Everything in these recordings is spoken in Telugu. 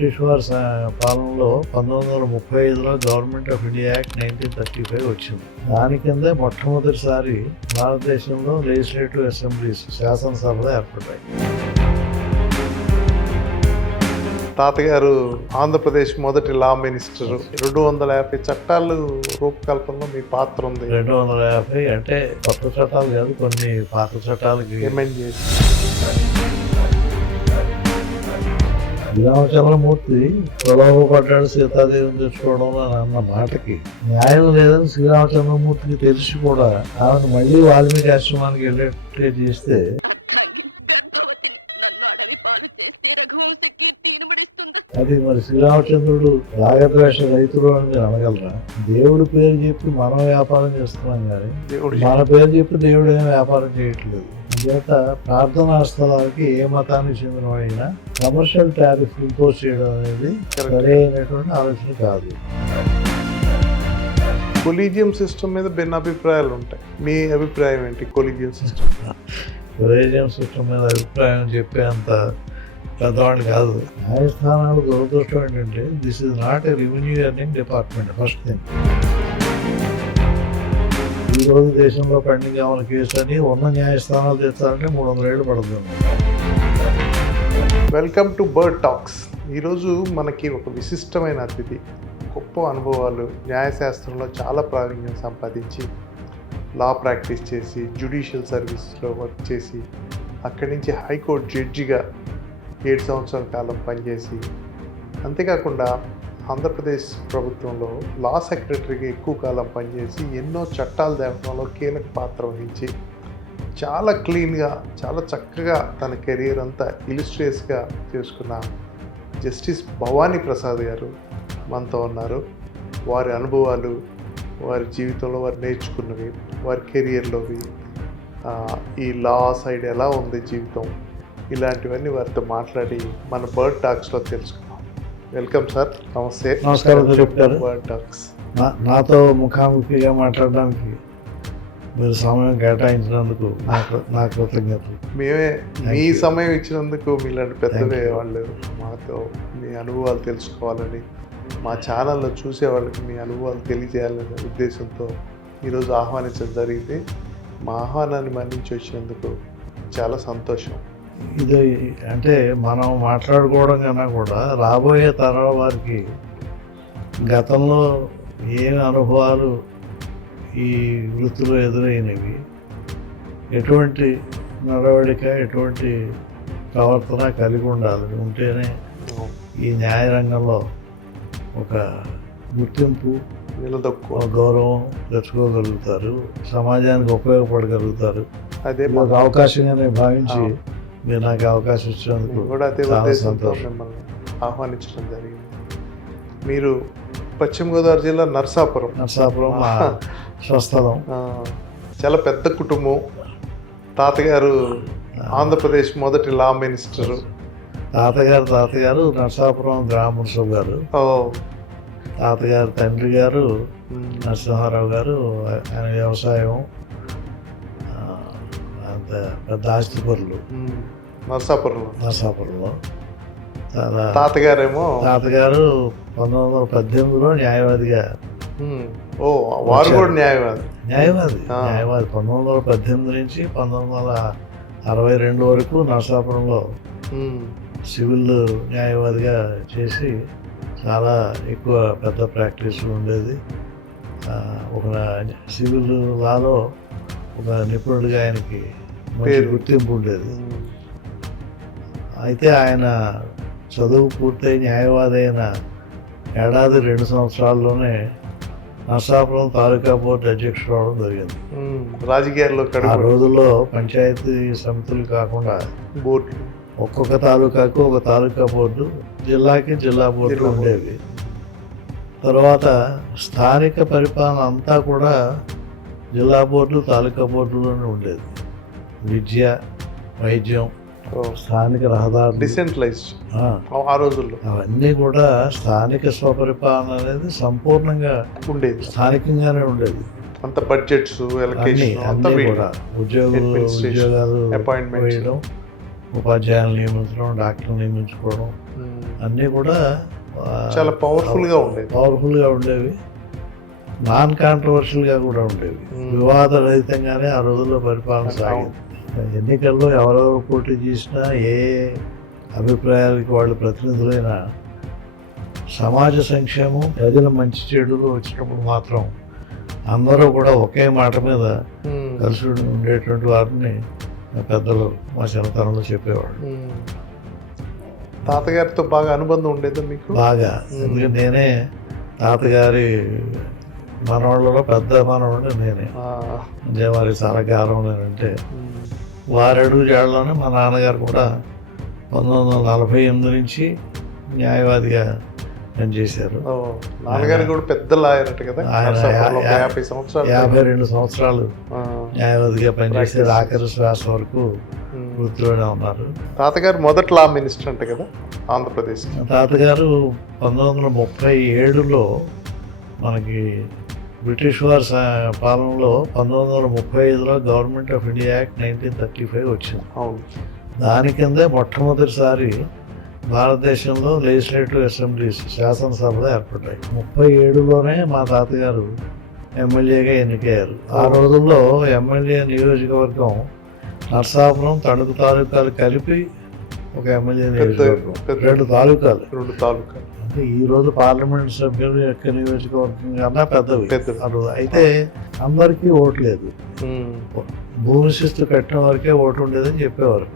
బ్రిటిష్ వారి పాలనలో 1935లో గవర్నమెంట్ ఆఫ్ ఇండియా యాక్ట్ 1935 వచ్చింది. దాని కింద మొట్టమొదటిసారి భారతదేశంలో లెజిస్లేటివ్ అసెంబ్లీస్ శాసనసభలు ఏర్పడ్డాయి. తాతగారు ఆంధ్రప్రదేశ్ మొదటి లా మినిస్టర్. 250 చట్టాలు రూపకల్పనలో మీ పాత్ర ఉంది. 250 అంటే కొత్త చట్టాలు కాదు, కొన్ని పాత చట్టాలకి ఏమేం చేసి శ్రీరామచంద్రమూర్తి ప్రలోభపడ్డాడు సీతాదేవిని తెచ్చుకోవడంలో అన్న మాటకి న్యాయం లేదని శ్రీరామచంద్రమూర్తికి తెలిసి కూడా ఆమెను మళ్ళీ వాల్మీకి ఆశ్రమానికి వెళ్ళేట్టు చేస్తే అది మరి శ్రీరామచంద్రుడు రాగద్వేష రైతులు అని మీరు అనగలరా? దేవుడి పేరు చెప్పి మనం వ్యాపారం చేస్తున్నాం కానీ మన పేరు చెప్పి దేవుడు ఏం వ్యాపారం చేయట్లేదు. చేత ప్రార్థనా స్థలాలకి ఏ మతానికి చెందినవైనా కమర్షియల్ టారిఫ్ ఇంపోజ్ చేయడం అనేది సరైనటువంటి ఆలోచన కాదు. కొలీజియం సిస్టమ్ మీద భిన్న అభిప్రాయాలు ఉంటాయి. మీ అభిప్రాయం ఏంటి? కొలీజియం సిస్టమ్ మీద అభిప్రాయం చెప్పేంత పెద్దవాళ్ళు కాదు. న్యాయస్థానాలు దురదృష్టం ఏంటంటే this is not a revenue earning department. First thing, ఈరోజు దేశంలో పెండింగ్ ఉన్న కేసు అని ఉన్న న్యాయస్థానాలు తెచ్చాలంటే 300 ఏళ్ళు పడుతుంది. Welcome to bird talks. ఈరోజు మనకి ఒక విశిష్టమైన అతిథి, గొప్ప అనుభవాలు, న్యాయశాస్త్రంలో చాలా ప్రావీణ్యం సంపాదించి లా ప్రాక్టీస్ చేసి జ్యుడిషియల్ సర్వీసెస్లో వర్క్ చేసి అక్కడి నుంచి హైకోర్టు జడ్జిగా 7 సంవత్సరాల కాలం పనిచేసి, అంతేకాకుండా ఆంధ్రప్రదేశ్ ప్రభుత్వంలో లా సెక్రటరీగా ఎక్కువ కాలం పనిచేసి ఎన్నో చట్టాలు తేవడంలో కీలక పాత్ర వహించి చాలా క్లీన్గా, చాలా చక్కగా తన కెరీర్ అంతా ఇలిస్ట్రేట్స్గా చేసుకున్న జస్టిస్ భవానీ ప్రసాద్ గారు మనతో ఉన్నారు. వారి అనుభవాలు, వారి జీవితంలో వారు నేర్చుకున్నవి, వారి కెరియర్లోవి, ఈ లా సైడ్ ఎలా ఉంది జీవితం, ఇలాంటివన్నీ వారితో మాట్లాడి మన బర్డ్ టాక్స్లో తెలుసుకున్నాం. Welcome sir. నమస్తే. నమస్కారం. బర్డ్ టాక్స్ నాతో ముఖాముఖిగా మాట్లాడడానికి మీరు సమయం కేటాయించినందుకు నా కృతజ్ఞతలు. మేమే మీ సమయం ఇచ్చినందుకు. మీలాంటి పెద్దవే వాళ్ళు మాతో మీ అనుభవాలు తెలుసుకోవాలని, మా ఛానల్లో చూసే వాళ్ళకి మీ అనుభవాలు తెలియజేయాలనే ఉద్దేశంతో ఈరోజు ఆహ్వానించడం జరిగింది. మా ఆహ్వానాన్ని మన్నించి వచ్చినందుకు చాలా సంతోషం. ఇది అంటే మనం మాట్లాడుకోవడం కన్నా కూడా రాబోయే తరాల వారికి గతంలో ఏమి అనుభవాలు ఈ వృత్తిలో ఎదురైనవి, ఎటువంటి నడవడిక, ఎటువంటి ప్రవర్తన కలిగి ఉండాలి, ఉంటేనే ఈ న్యాయ రంగంలో ఒక గుర్తింపు, నిలదొక్కువ, గౌరవం తెచ్చుకోగలుగుతారు, సమాజానికి ఉపయోగపడగలుగుతారు. అదే ఒక అవకాశంగానే భావించి మీరు నాకు అవకాశం ఇచ్చినందుకు కూడా అదే చాలా ఉద్దేశంతో సంతోషం. మిమ్మల్ని ఆహ్వానించడం జరిగింది. మీరు పశ్చిమ గోదావరి జిల్లా నరసాపురం మా స్వస్థలం. చాలా పెద్ద కుటుంబం. తాతగారు ఆంధ్రప్రదేశ్ మొదటి లా మినిస్టర్. తాతగారు నరసాపురం గ్రామోత్సవ్ గారు. తాతగారు తండ్రి గారు నరసింహారావు గారు. ఆయన వ్యవసాయం, అంత పెద్ద ఆస్తిపరులు నరసాపురంలో. తాతగారు 1918లో న్యాయవాదిగా. వారు కూడా న్యాయవాది. 1918 నుంచి 1962 వరకు నరసాపురంలో సివిల్ న్యాయవాదిగా చేసి చాలా ఎక్కువ పెద్ద ప్రాక్టీస్ ఉండేది. ఒక సివిల్ లాలో ఒక నిపుణుడిగా ఆయనకి మంచి గుర్తింపు ఉండేది. అయితే ఆయన చదువు పూర్తయి న్యాయవాది అయిన 1-2 సంవత్సరాల్లోనే నరసాపురం తాలూకా బోర్డు అధ్యక్షుడు అవడం జరిగింది. రాజకీయాల్లో ఆ రోజుల్లో పంచాయతీ సమితులు కాకుండా బోర్డు, ఒక్కొక్క తాలూకాకు ఒక తాలూకా బోర్డు, జిల్లాకి జిల్లా బోర్డు ఉండేవి. తర్వాత స్థానిక పరిపాలన అంతా కూడా జిల్లా బోర్డు, తాలూకా బోర్డులోనే ఉండేది. విద్య, వైద్యం, స్థానిక రహదారులు, డిసెంట్రలైజ్డ్ ఆ రోజుల్లో అవన్నీ కూడా స్థానిక స్వపరిపాలన అనేది సంపూర్ణంగా ఉండేది, స్థానికంగానే ఉండేది. అంత బడ్జెట్స్, ఉద్యోగాలు వేయడం, ఉపాధ్యాయులు నియమించడం, డాక్టర్లు నియమించుకోవడం, అన్నీ కూడా చాలా పవర్ఫుల్గా ఉండేది. పవర్ఫుల్గా ఉండేవి, నాన్ కాంట్రవర్షియల్గా కూడా ఉండేవి, వివాద రహితంగానే ఆ రోజుల్లో పరిపాలన సాగింది. ఎన్నికల్లో ఎవరెవరు పోటీ చేసినా ఏ అభిప్రాయాలకి వాళ్ళు ప్రతినిధులైనా సమాజ సంక్షేమం, ప్రజల మంచి చెడులు వచ్చినప్పుడు మాత్రం అందరూ కూడా ఒకే మాట మీద కలిసి ఉండేటువంటి వారిని పెద్దలు మా చిన్నతనంలో చెప్పేవాడు. తాతగారితో బాగా అనుబంధం ఉండేదా మీకు? బాగా. ఎందుకంటే నేనే తాతగారి మనవాళ్ళలో పెద్ద మనవాడిని నేనే. అంటే వారికి చాలా గౌరవం నేనంటే. వారి అడుగు జాడలోనే మా నాన్నగారు కూడా 1948 నుంచి న్యాయవాదిగా పనిచేశారు. నాన్నగారు కూడా పెద్ద లాయర్ అంటే కదా. ఆయన 52 సంవత్సరాలు న్యాయవాదిగా పనిచేశారు. ఆఖరి శ్వాస వరకు వృత్తిలోనే ఉన్నారు. తాతగారు మొదటి లా మినిస్టర్ అంటే కదా ఆంధ్రప్రదేశ్. తాతగారు 1937లో మనకి బ్రిటిష్ వారి పాలనలో 1935లో గవర్నమెంట్ ఆఫ్ ఇండియా యాక్ట్ 1935 వచ్చింది. అవును. దాని కిందే మొట్టమొదటిసారి భారతదేశంలో లెజిస్లేటివ్ అసెంబ్లీస్, శాసనసభలు ఏర్పడ్డాయి. 37లోనే మా తాతగారు ఎమ్మెల్యేగా ఎన్నికయ్యారు. ఆ రోజుల్లో ఎమ్మెల్యే నియోజకవర్గం నర్సాపురం, తణుకు తాలూకాలు కలిపి ఒక ఎమ్మెల్యే నియోజకవర్గం, 2 తాలూకాలు. అంటే ఈ రోజు పార్లమెంట్ సభ్యుల యొక్క నియోజకవర్గం కన్నా పెద్దవి. అయితే అందరికీ ఓటు లేదు, భూమి శిస్తు కట్టిన వరకే ఓటు ఉండేదని చెప్పేవారు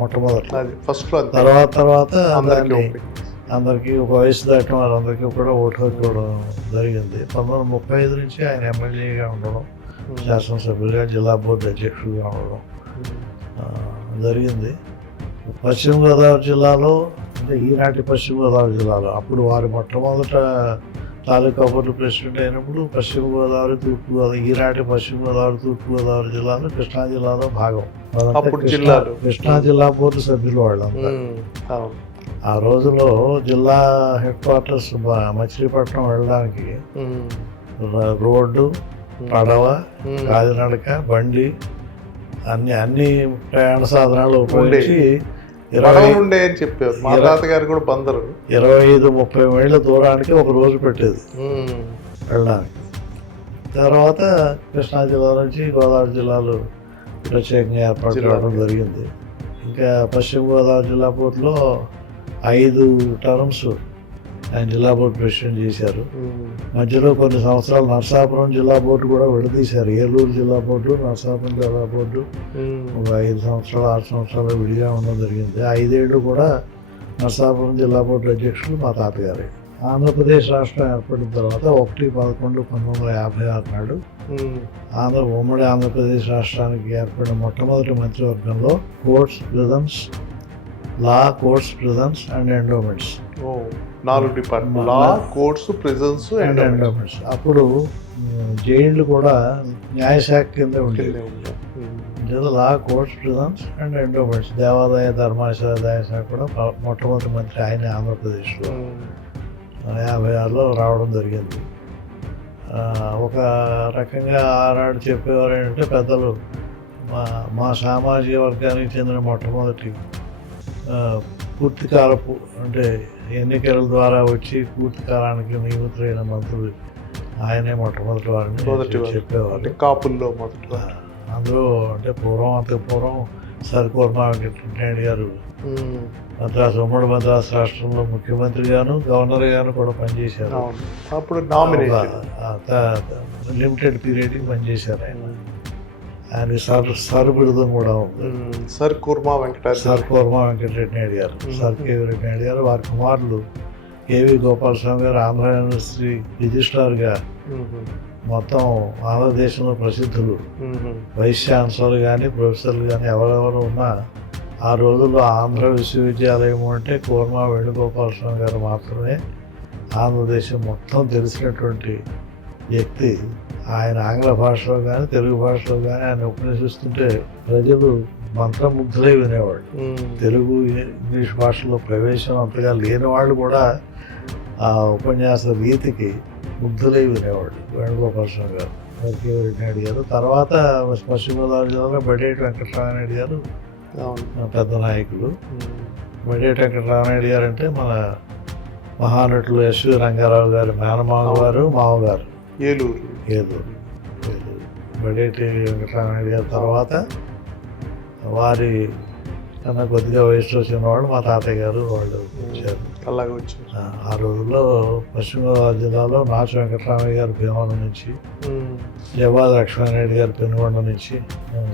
మొట్టమొదటి. తర్వాత అందరికీ ఒక వయసు దాటిన వారందరికీ కూడా ఓటు హక్కు ఇవ్వడం జరిగింది. 1935 నుంచి ఆయన ఎమ్మెల్యేగా ఉండడం, శాసనసభ్యులుగా, జిల్లా బోర్డు అధ్యక్షుడిగా ఉండడం జరిగింది. పశ్చిమ గోదావరి జిల్లాలో, అంటే ఈనాటి పశ్చిమ గోదావరి జిల్లాలో, అప్పుడు వారి మొట్టమొదట తాలూకా బోర్డు ప్రెసిడెంట్ అయినప్పుడు పశ్చిమ గోదావరి, తూర్పు గోదావరి, ఈనాటి పశ్చిమ గోదావరి, తూర్పు గోదావరి జిల్లాలో కృష్ణా జిల్లాలో భాగం. కృష్ణా జిల్లా బోర్డు సభ్యులు వాళ్ళంతా. ఆ రోజులో జిల్లా హెడ్ క్వార్టర్స్ మచిలీపట్నం వెళ్ళడానికి రోడ్డు, పడవ, కాలినడక, బండి, అన్ని ప్రయాణ సాధనాలు ఉపయోగించి 25-30 మైళ్ళ దూరానికి ఒక రోజు పెట్టేది వెళ్ళడానికి. తర్వాత కృష్ణా జిల్లా నుంచి గోదావరి జిల్లాలో ప్రత్యేకంగా ఏర్పాటు చేయడం జరిగింది. ఇంకా పశ్చిమ గోదావరి జిల్లా బోర్డులో 5 టర్మ్స్ ఆయన జిల్లా బోర్డు ప్రెసిడెంట్ చేశారు. మధ్యలో కొన్ని సంవత్సరాలు నర్సాపురం జిల్లా బోర్డు కూడా విడదీశారు. ఏలూరు జిల్లా బోర్డు, నర్సాపురం జిల్లా బోర్డు ఒక 5 సంవత్సరాలు 6 సంవత్సరాలు విడిగా ఉండడం జరిగింది. 5 ఏళ్ళు కూడా నర్సాపురం జిల్లా బోర్డు అధ్యక్షులు మా తాతగారే. ఆంధ్రప్రదేశ్ రాష్ట్రం ఏర్పడిన తర్వాత 1/11/1956 నాడు ఉమ్మడి ఆంధ్రప్రదేశ్ రాష్ట్రానికి ఏర్పడిన మొట్టమొదటి మంత్రివర్గంలో courts, prisons, law, courts, prisons and endowments, 4 department, law, courts, prisons and endowments. అప్పుడు జైళ్ళు కూడా న్యాయశాఖ కింద ఉండేది. లా, కోర్ట్స్, ప్రిజన్స్ అండ్ ఎండోమెంట్స్, దేవాదాయ ధర్మాదాయ శాఖ కూడా మొట్టమొదటి మంత్రి ఆయన ఆంధ్రప్రదేశ్లో 56లో రావడం జరిగింది. ఒక రకంగా ఆనాడు చెప్పేవారు ఏంటంటే పెద్దలు, మా సామాజిక వర్గానికి చెందిన మొట్టమొదటి పూర్తికాలపు, అంటే ఎన్నికల ద్వారా వచ్చి పూర్తికాలానికి నియమితులైన మంత్రులు ఆయనే మొట్టమొదటి వారిని చెప్పేవారు. కాపుల్లో మొదటి అందులో అంటే పూర్వం సర్ కుర్మా వెంకటరెడ్డి గారు ఉమ్మడి మద్రాసు రాష్ట్రంలో ముఖ్యమంత్రి గాను, గవర్నర్ గాను కూడా పనిచేశారు. అప్పుడు లిమిటెడ్ పీరియడ్కి పనిచేశారు ఆయన. సర్ బిరుదం కూడా ఉంది, సర్ కుర్మా వెంకటరెడ్డి నాయుడు గారు, సర్ కేవీ రెడ్డి నాయుడు గారు. వారి కుమారులు కేవీ గోపాలస్వామి గారు ఆంధ్ర యూనివర్సిటీ రిజిస్ట్రార్గా మొత్తం ఆంధ్రదేశంలో ప్రసిద్ధులు. వైస్ ఛాన్సలర్ కానీ, ప్రొఫెసర్లు కానీ ఎవరెవరు ఉన్నా ఆ రోజుల్లో ఆంధ్ర విశ్వవిద్యాలయం అంటే కుర్మా వేణుగోపాలస్వామి గారు మాత్రమే ఆంధ్రదేశం మొత్తం తెలిసినటువంటి వ్యక్తి. ఆయన ఆంగ్ల భాషలో కానీ, తెలుగు భాషలో కానీ ఆయన ఉపన్యసిస్తుంటే ప్రజలు మంత్రముగ్ధులై వినేవాళ్ళు. తెలుగు, ఇంగ్లీష్ భాషలో ప్రవేశం అంతగా లేని వాళ్ళు కూడా ఆ ఉపన్యాస రీతికి ముగ్ధులై వినేవాళ్ళు. వేణుగోపాలస్వామి గారు, కేవీ రెడ్డి నాయుడు గారు. తర్వాత పశ్చిమ గోదావరి జిల్లాలో బడేటి వెంకటరామనాయుడు గారు పెద్ద నాయకులు. బడేటి వెంకటరామనాయుడు గారు అంటే మన మహానటులు ఎస్వి రంగారావు గారి మేనమావ గారు మామగారు ఏలూరు. ఏలూరు బడేటి వెంకటరామరెడ్డి గారి తర్వాత వారి కన్నా కొద్దిగా వయసులో చిన్నవాళ్ళు మా తాతయ్య గారు వాళ్ళు వచ్చారు. అలాగే వచ్చారు. ఆ రోజుల్లో పశ్చిమ గోదావరి జిల్లాలో నాచు వెంకటరామయ్య గారు భీమవరం నుంచి, జవాది లక్ష్మణరెడ్డి గారు పెనుగొండ నుంచి,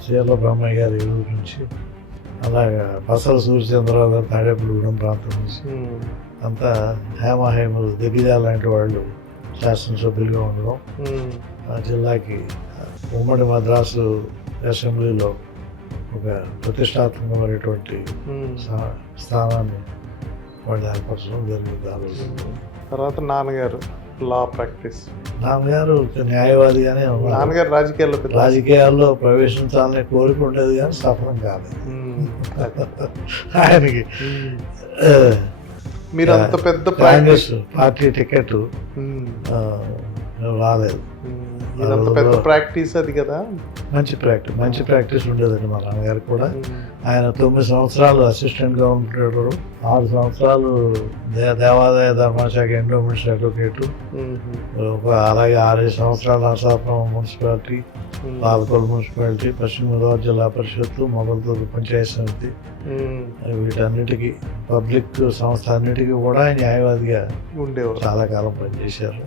చీర్ల బ్రహ్మయ్య గారు ఏలూరు నుంచి, అలాగా పసల సూర్యచంద్రరావు గారు తాడేపల్లిగూడెం ప్రాంతం నుంచి అంతా హేమహేములు దిగ్గజాలు లాంటి వాళ్ళు శాసనసభ్యులుగా ఉండడం, ఆ జిల్లాకి ఉమ్మడి మద్రాసు అసెంబ్లీలో ఒక ప్రతిష్టాత్మకమైనటువంటి స్థానాన్ని వాళ్ళు ఏర్పరచడం జరిగింది. ఆ రోజు తర్వాత నాన్నగారు లా ప్రాక్టీస్. నాన్నగారు న్యాయవాదిగానే ఉన్నారు. నాన్నగారు రాజకీయాల్లో ప్రవేశించాలనే కోరిక ఉండేది కానీ సఫలం కాలేదు ఆయనకి. మీరు అంత పెద్ద కాంగ్రెస్ పార్టీ టికెట్ రాలేదు. పెద్ద ప్రాక్టీస్ అది కదా. మంచి ప్రాక్టీస్ ఉండేదండి మా నాన్నగారికి కూడా. ఆయన 9 సంవత్సరాలు అసిస్టెంట్గా ఉంటాడు, 6 సంవత్సరాలు దేవాదాయ ధర్మశాఖ ఎండోమెంట్స్ అడ్వకేటు, అలాగే 6 సంవత్సరాలు నరసాపురం మున్సిపాలిటీ, పాలకొల్లు మున్సిపాలిటీ, పశ్చిమ గోదావరి జిల్లా పరిషత్తు, మొగల్తూరు పంచాయతీ సమితి, వీటన్నిటికీ పబ్లిక్ సంస్థ అన్నిటికీ కూడా న్యాయవాదిగా ఉండేవారు. చాలా కాలం పనిచేశారు.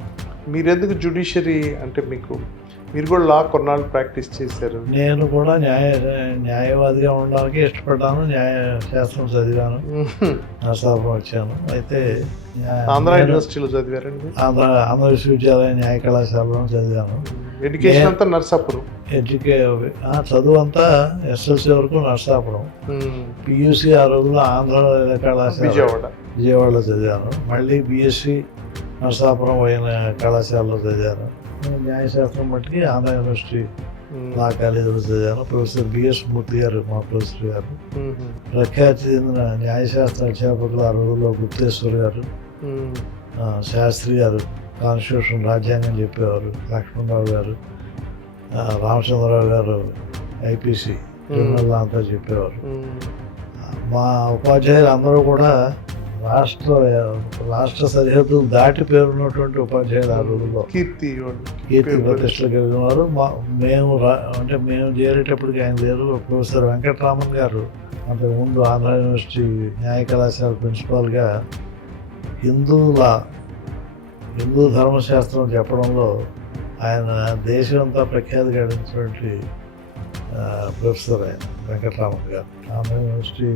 మీరెందుకు జ్యుడిషియరీ అంటే మీరు కూడా లా కొన్నాళ్ళు ప్రాక్టీస్ చేశారు? నేను కూడా న్యాయవాదిగా ఉండడానికి ఇష్టపడ్డాను. న్యాయశాస్త్రం చదివాను, నరసాపురం వచ్చాను. అయితే ఆంధ్ర యూనివర్సిటీలో చదివారండి? ఆంధ్ర విశ్వవిద్యాలయం న్యాయ కళాశాలలో చదివాను. ఎడ్యుకేషన్ అంతా నరసాపురం? చదువు అంతా ఎస్ఎల్సీ వరకు నరసాపురం. పియూసీ ఆ రోజుల్లో ఆంధ్ర కళాశాల విజయవాడలో చదివాను. మళ్ళీ బిఎస్సి నరసాపురం పోయిన కళాశాలలో చదివాను. న్యాయశాస్త్రం బట్టి ఆంధ్ర యూనివర్సిటీ లా కాలేజీలో చదివాను. ప్రొఫెసర్ బిఎస్ మూర్తి గారు మా ప్రొఫెసర్ గారు. ప్రఖ్యాతి చెందిన న్యాయశాస్త్ర అధ్యాపకులు ఆ రోజుల్లో గుప్తేశ్వర్ గారు, శాస్త్రి గారు కాన్స్టిట్యూషన్ రాజ్యాంగం చెప్పేవారు, లక్ష్మణరావు గారు, రామచంద్రరావు గారు ఐపీసీ ట్రిబ్యునల్ అంతా చెప్పేవారు. మా ఉపాధ్యాయులు అందరూ కూడా రాష్ట్ర సరిహద్దులు దాటి పేరున్నటువంటి ఉపాధ్యాయులు ఆ రోజుల్లో కీర్తి ప్రతిష్టలు కలిగిన వారు. మేము చేరేటప్పటికి ఆయన లేరు. ప్రొఫెసర్ వెంకటరామన్ గారు అంతకుముందు ఆంధ్ర యూనివర్సిటీ న్యాయ కళాశాల ప్రిన్సిపాల్గా హిందూ ధర్మశాస్త్రం చెప్పడంలో ఆయన దేశం అంతా ప్రఖ్యాతి గడించినటువంటి ప్రొఫెసర్ ఆయన వెంకటరామన్ గారు. ఆంధ్ర యూనివర్సిటీ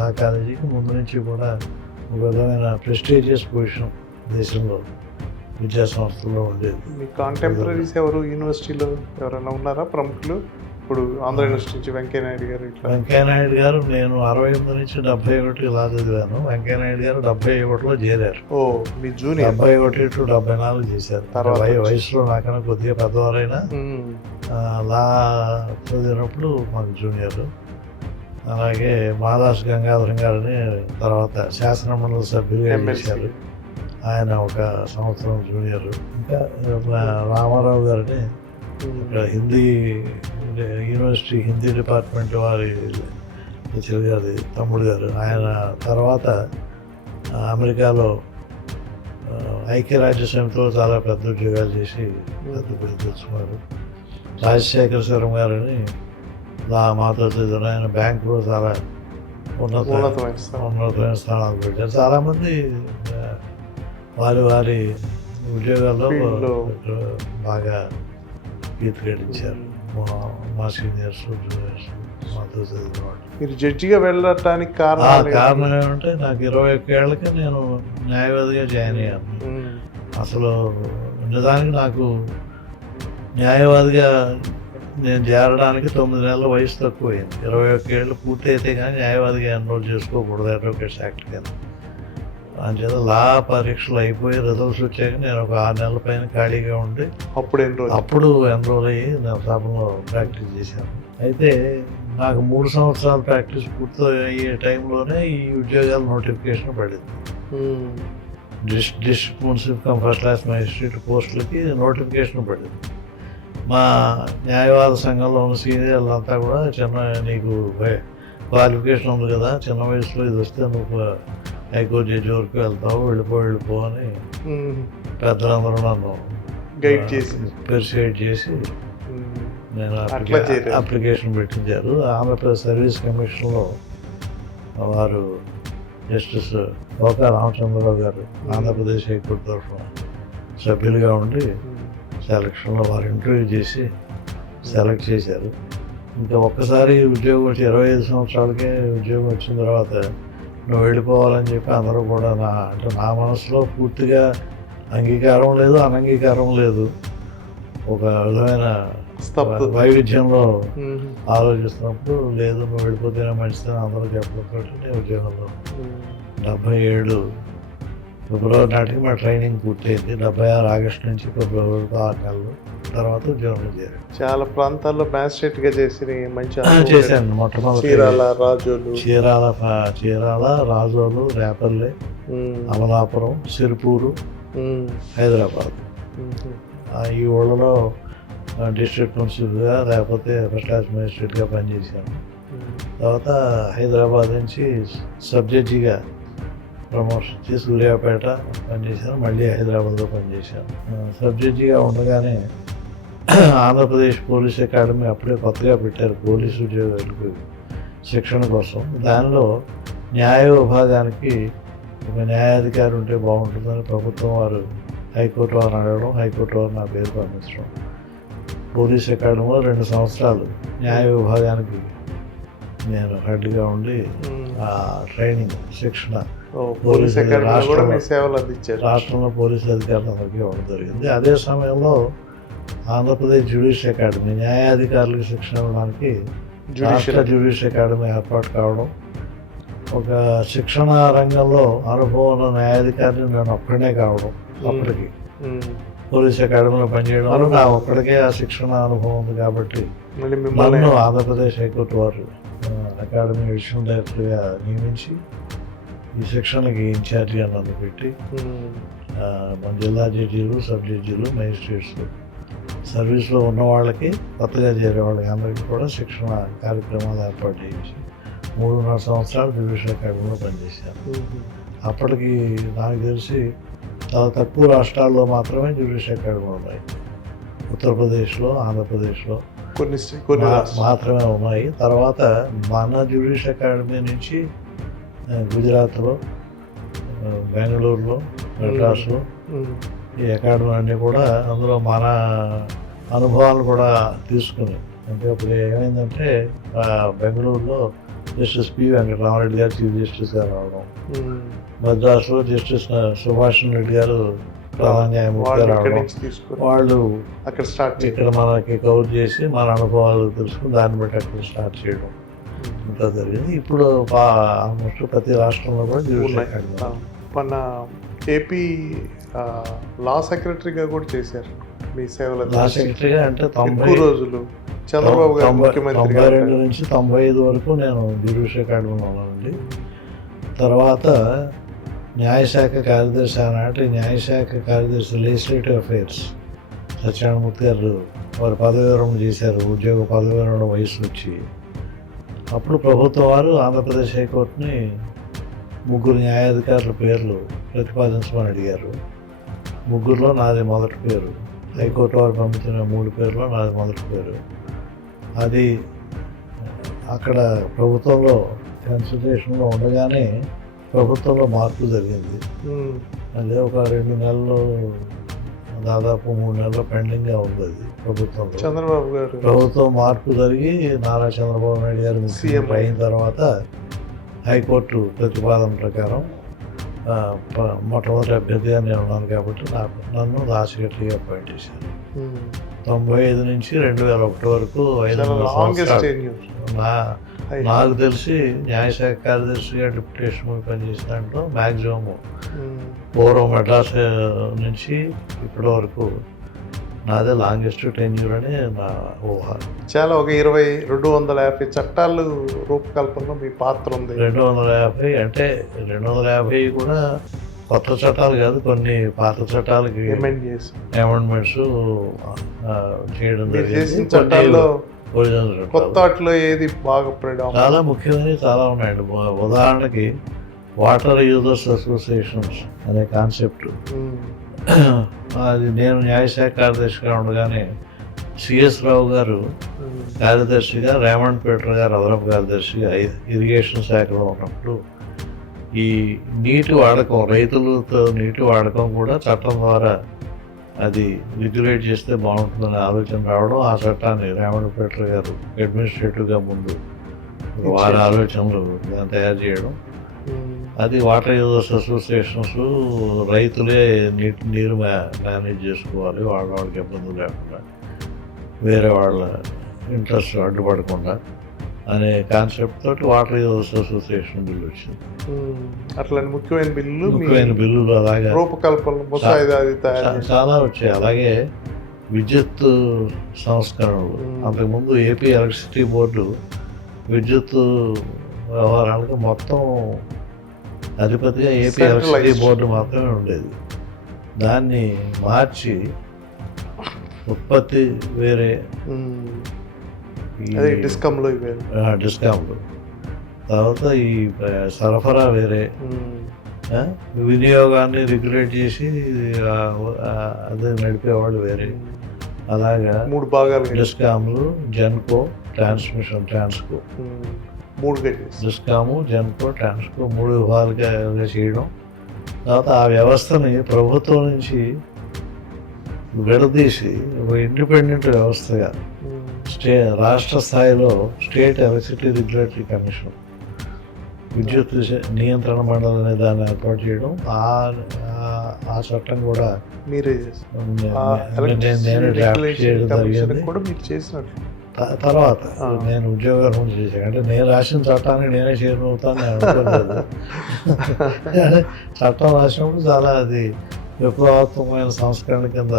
లా కాలేజీకి ముందు నుంచి కూడా ఒక విధమైన ప్రెస్టీజియస్ పొజిషన్ దేశంలో విద్యా సంస్థల్లో ఉండేది. మీ కాంటెంపరీస్ ఎవరు యూనివర్సిటీలో ఎవరైనా ఉన్నారా ప్రముఖులు? ఇప్పుడు ఆంధ్ర యూనివర్సిటీ నుంచి వెంకయ్యనాయుడు గారు. వెంకయ్యనాయుడు గారు నేను 68 నుంచి 71 లా చదివాను. వెంకయ్యనాయుడు గారు 71లో చేరారు. మీ జూనియర్. 71 to 74 చేశారు. వయసులో నాకన్నా కొద్దిగా పెద్దవారైనా లా చదివినప్పుడు మాకు జూనియర్. అలాగే మాదాస్ గంగాధరం గారిని తర్వాత శాసనమండలి సభ్యులుగా చేశారు. ఆయన ఒక సంవత్సరం జూనియర్. ఇంకా రామారావు గారిని హిందీ యూనివర్సిటీ హిందీ డిపార్ట్మెంట్ వారి గారి తమ్ముడు గారు. ఆయన తర్వాత అమెరికాలో ఐక్యరాజ్య సమితిలో చాలా పెద్ద ఉద్యోగాలు చేసి పెద్ద పేరు తెచ్చుకున్నారు. రాజశేఖర శర్మ గారిని మాతో చదివిన ఆయన బ్యాంకులో చాలా ఉన్నతమైన స్థానాలు పెట్టారు. చాలామంది వారి ఉద్యోగాల్లో బాగా కీర్తి గడించారు. మా సీనియర్స్ జూనియర్స్ మాతో చదివిన వాళ్ళు. మీరు జడ్జిగా వెళ్ళటానికి కారణం ఏమంటే నాకు 21 ఏళ్ళకి నేను న్యాయవాదిగా జాయిన్ అయ్యాను. అసలు నిజానికి నాకు న్యాయవాదిగా నేను చేరడానికి 9 నెలల వయసు తక్కువైంది. 21 ఏళ్ళు పూర్తి అయితే కానీ న్యాయవాదిగా ఎన్రోల్ చేసుకోకూడదు అడ్వకేట్స్ యాక్ట్ కింద. అంచేత లా పరీక్షలు అయిపోయి రిజల్ట్స్ వచ్చాక నేను ఒక 6 నెలల పైన ఖాళీగా ఉండి అప్పుడు ఎన్రోల్ అయ్యి నరసాపురంలో ప్రాక్టీస్ చేశాను. అయితే నాకు 3 సంవత్సరాల ప్రాక్టీస్ పూర్తి అయ్యే టైంలోనే ఈ ఉద్యోగాల నోటిఫికేషన్ పడింది. District municipal come first class magistrate పోస్టులకి నోటిఫికేషన్ పడింది. మా న్యాయవాద సంఘంలో ఉన్న సీనియర్లు అంతా కూడా నీకు క్వాలిఫికేషన్ ఉంది కదా, చిన్న వయసులో ఇది వస్తే నువ్వు హైకోర్టు జడ్జి వరకు వెళ్తావు, వెళ్ళిపో అని పెద్దలందరూ నన్ను గైడ్ చేసి పెర్సుయేట్ చేసి నేను అట్లా చేరారు. అప్లికేషన్ పెట్టించారు. ఆంధ్రప్రదేశ్ సర్వీస్ కమిషన్లో వారు జస్టిస్ ఓకా రామచంద్రరావు గారు ఆంధ్రప్రదేశ్ హైకోర్టు తరఫున సభ్యులుగా ఉండి సెలక్షన్లో వారు ఇంటర్వ్యూ చేసి సెలెక్ట్ చేశారు. ఇంకా ఒక్కసారి ఉద్యోగం వచ్చి 25 సంవత్సరాలకే ఉద్యోగం వచ్చిన తర్వాత నువ్వు వెళ్ళిపోవాలని చెప్పి అందరూ కూడా నా మనసులో పూర్తిగా అంగీకారం లేదు, అనంగీకారం లేదు. ఒక విధమైన వైవిధ్యంలో ఆలోచిస్తున్నప్పుడు లేదు నువ్వు వెళ్ళిపోతేనే మంచిదని అందరూ చెప్పడంతో నేను ఉద్యోగంలో 77 ఫిబ్రవరి నాటికి మా ట్రైనింగ్ పూర్తయింది. 76 ఆగస్టు నుంచి ఫిబ్రవరి వరకు 6 నెలలు తర్వాత ఉద్యోగంలో చేరాను. చాలా ప్రాంతాల్లో మ్యాజిస్ట్రేట్ గా చేసి మంచి చేశాను. మొట్టమొదటి చీరాల, రాజోలు, రేపల్లె, అమలాపురం, సిరిపూరు, హైదరాబాద్ ఈ ఊళ్ళలో డిస్ట్రిక్ట్ ప్రిన్సిపల్గా లేకపోతే ఫస్ట్ క్లాస్ మేజిస్ట్రేట్గా పనిచేశాను. తర్వాత హైదరాబాద్ నుంచి సబ్ జడ్జిగా ప్రమోషన్ ఇచ్చి సూర్యాపేట పనిచేశాను. మళ్ళీ హైదరాబాద్లో పనిచేశాను. సబ్ జడ్జిగా ఉండగానే ఆంధ్రప్రదేశ్ పోలీస్ అకాడమీ అప్పుడే కొత్తగా పెట్టారు పోలీసు ఉద్యోగులకు శిక్షణ కోసం. దానిలో న్యాయ విభాగానికి ఒక న్యాయాధికారి ఉంటే బాగుంటుందని ప్రభుత్వం వారు హైకోర్టు వారిని అడగడం, హైకోర్టు వారు నా పేరు పంపించడం. పోలీస్ అకాడమీలో 2 సంవత్సరాలు న్యాయ విభాగానికి నేను హెడ్గా ఉండి ట్రైనింగ్ శిక్షణ రాష్ట్రంలో పోలీసు అధికారులందరికీ ఇవ్వడం జరిగింది. అదే సమయంలో ఆంధ్రప్రదేశ్ జ్యుడిషియల్ అకాడమీ న్యాయాధికారులకు శిక్షణ ఇవ్వడానికి రాష్ట్ర జ్యుడిషియల్ అకాడమీ ఏర్పాటు కావడం, ఒక శిక్షణ రంగంలో అనుభవం ఉన్న న్యాయాధికారిని నేను ఒక్కడే కావడం, అప్పటికి పోలీస్ అకాడమీలో పనిచేయడం నా ఒక్కడికే ఆ శిక్షణ అనుభవం ఉంది కాబట్టి నన్ను ఆంధ్రప్రదేశ్ హైకోర్టు వారు అకాడమీ అడిషనల్ డైరెక్టర్గా నియమించి ఈ శిక్షణకి ఇన్ఛార్జిగా నన్ను పెట్టి మన జిల్లా జడ్జీలు, సబ్ జడ్జీలు, మేజిస్ట్రేట్స్, సర్వీస్లో ఉన్న వాళ్ళకి, కొత్తగా చేరే వాళ్ళకి అందరికీ కూడా శిక్షణ కార్యక్రమాలు ఏర్పాటు చేయించి 3.5 సంవత్సరాలు జ్యుడిషియల్ అకాడమీలో పనిచేశాను. అప్పటికి నాకు తెలిసి చాలా తక్కువ రాష్ట్రాల్లో మాత్రమే జ్యుడిషియల్ అకాడమీ ఉన్నాయి. ఉత్తరప్రదేశ్లో, ఆంధ్రప్రదేశ్లో కొన్ని మాత్రమే ఉన్నాయి. తర్వాత మన జ్యుడిషియల్ అకాడమీ నుంచి గుజరాత్లో, బెంగళూరులో, మెడ్రాస్లో ఈ అకాడమీ అన్నీ కూడా అందులో మన అనుభవాలు కూడా తీసుకుని, అంటే ఇప్పుడు ఏమైందంటే బెంగళూరులో జస్టిస్ పి వెంకటరామరెడ్డి గారు చీఫ్ జస్టిస్గా రావడం, మద్రాసులో జస్టిస్ సుభాష్ రెడ్డి గారు ప్రధాన న్యాయమూర్తిగా రావడం, వాళ్ళు అక్కడ ఇక్కడ మనకి కవర్ చేసి మన అనుభవాలు తెలుసుకుని దాన్ని బట్టి అక్కడ స్టార్ట్ చేయడం ఇంకా జరిగింది. ఇప్పుడు ఆల్మోస్ట్ ప్రతి రాష్ట్రంలో కూడా మన ఏపీ లా సెక్రటరీగా కూడా చేశారు మీ సేవలు. లా సెక్రటరీగా అంటే 90 రోజులు చంద్రబాబు గారు ముఖ్యమంత్రి 92 నుంచి 95 వరకు నేను జ్యుడిషియల్ అకాడమీలో ఉన్నానండి. తర్వాత న్యాయశాఖ కార్యదర్శి, ఆనాటి న్యాయశాఖ కార్యదర్శి లెజిస్లేటివ్ అఫైర్స్ సత్యనారాయణమూర్తి గారు వారు పదవి విరమణ చేశారు. ఉద్యోగ పదవి విరమణ వయసు వచ్చి అప్పుడు ప్రభుత్వం వారు ఆంధ్రప్రదేశ్ హైకోర్టుని 3 న్యాయాధికారుల పేర్లు ప్రతిపాదించమని అడిగారు. 3లో నాది మొదటి పేరు. హైకోర్టు వారు పంపించిన 3 పేర్లో నాది మొదటి పేరు. అది అక్కడ ప్రభుత్వంలో కన్సల్టేషన్లో ఉండగానే ప్రభుత్వంలో మార్పు జరిగింది. అదే ఒక 2 నెలలు, దాదాపు 3 నెలలు పెండింగ్గా ఉంది అది ప్రభుత్వంలో. చంద్రబాబు గారు ప్రభుత్వం మార్పు జరిగి నారా చంద్రబాబు నాయుడు గారు సీఎం అయిన తర్వాత హైకోర్టు ప్రతిపాదన ప్రకారం మొట్టమొదటి అభ్యర్థిగా నేను ఉన్నాను కాబట్టి నన్ను లా సెక్రటరీగా అపాయింట్ చేశాను. 95 నుంచి 2001 వరకు 5 సంవత్సరాలు నాకు తెలిసి న్యాయశాఖ కార్యదర్శిగా డిప్యుటేషన్ పనిచేసిన దాంట్లో మ్యాక్సిమం పూర్వం మెడ్రాస్ నుంచి ఇప్పటి వరకు నాదే లాంగెస్ట్ టెన్యూర్ అని నా ఊహ. చాలా ఒక 250 చట్టాలు రూపకల్పనలో మీ పాత్ర ఉంది. 250 అంటే 250 కూడా కొత్త చట్టాలు కాదు, కొన్ని పాత చట్టాలకి అమెండ్మెంట్స్ చేయడం జరిగింది. చట్టాల్లో కొత్త వాటిలో ఏది బాగా చాలా ముఖ్యమైనవి చాలా ఉన్నాయండి. ఉదాహరణకి వాటర్ యూజర్స్ అసోసియేషన్స్ అనే కాన్సెప్ట్. అది నేను న్యాయశాఖ కార్యదర్శిగా ఉండగానే సిఎస్ రావు గారు కార్యదర్శిగా, రేమండ్ పీటర్ గారు అదనపు కార్యదర్శిగా ఇరిగేషన్ శాఖలో ఉన్నప్పుడు ఈ నీటి వాడకం, రైతులతో నీటి వాడకం కూడా చట్టం ద్వారా అది రెగ్యులేట్ చేస్తే బాగుంటుందనే ఆలోచన రావడం, ఆ చట్టాన్ని రేమండ్ పీటర్ గారు అడ్మినిస్ట్రేటివ్గా ముందు వారి ఆలోచనలు దాన్ని తయారు చేయడం, అది వాటర్ యూజర్స్ అసోసియేషన్స్ రైతులే నీరు మేనేజ్ చేసుకోవాలి, వాళ్ళకి ఇబ్బందులు లేకుండా, వేరే వాళ్ళ ఇంట్రెస్ట్ అడ్డుపడకుండా అనే కాన్సెప్ట్ తోటి వాటర్ యూజర్స్ అసోసియేషన్ బిల్లు వచ్చింది. అట్లాంటి ముఖ్యమైన బిల్లులు అలాగే చాలా వచ్చాయి. అలాగే విద్యుత్ సంస్కరణలు, అంతకుముందు ఏపీ ఎలక్ట్రిసిటీ బోర్డు విద్యుత్ వ్యవహారాలకు మొత్తం అధిపతిగా ఏపీ ఎలక్ట్రిసిటీ బోర్డు మాత్రమే ఉండేది. దాన్ని మార్చి ఉత్పత్తి వేరే, డిస్కామ్లు, తర్వాత ఈ సరఫరా వేరే, వినియోగాన్ని రెగ్యులేట్ చేసి అదే నడిపేవాళ్ళు వేరే. అలాగా 3 భాగాలు, డిస్కామ్లు, జెన్కో, ట్రాన్స్కో, 3 డిస్కాము, జెన్కో, ట్రాన్స్కో 3 విభాగాలుగా చేయడం. తర్వాత ఆ వ్యవస్థని ప్రభుత్వం నుంచి విడదీసి ఒక ఇండిపెండెంట్ వ్యవస్థగా రాష్ట్ర స్థాయిలో స్టేట్ ఎలక్ట్రిసిటీ రెగ్యులేటరీ కమిషన్, విద్యుత్ నియంత్రణ మండలి అనే దాన్ని ఏర్పాటు చేయడం. ఆ చట్టం కూడా మీరే నేను డ్రాఫ్ట్ చేయడం జరిగింది. తర్వాత నేను ఉద్యోగం చేశాను. అంటే నేను రాసిన చట్టానికి నేనే చేరువుతాను అనుకోలేదు. చట్టం రాసినప్పుడు చాలా అది విప్లవాత్మకమైన సంస్కరణ కింద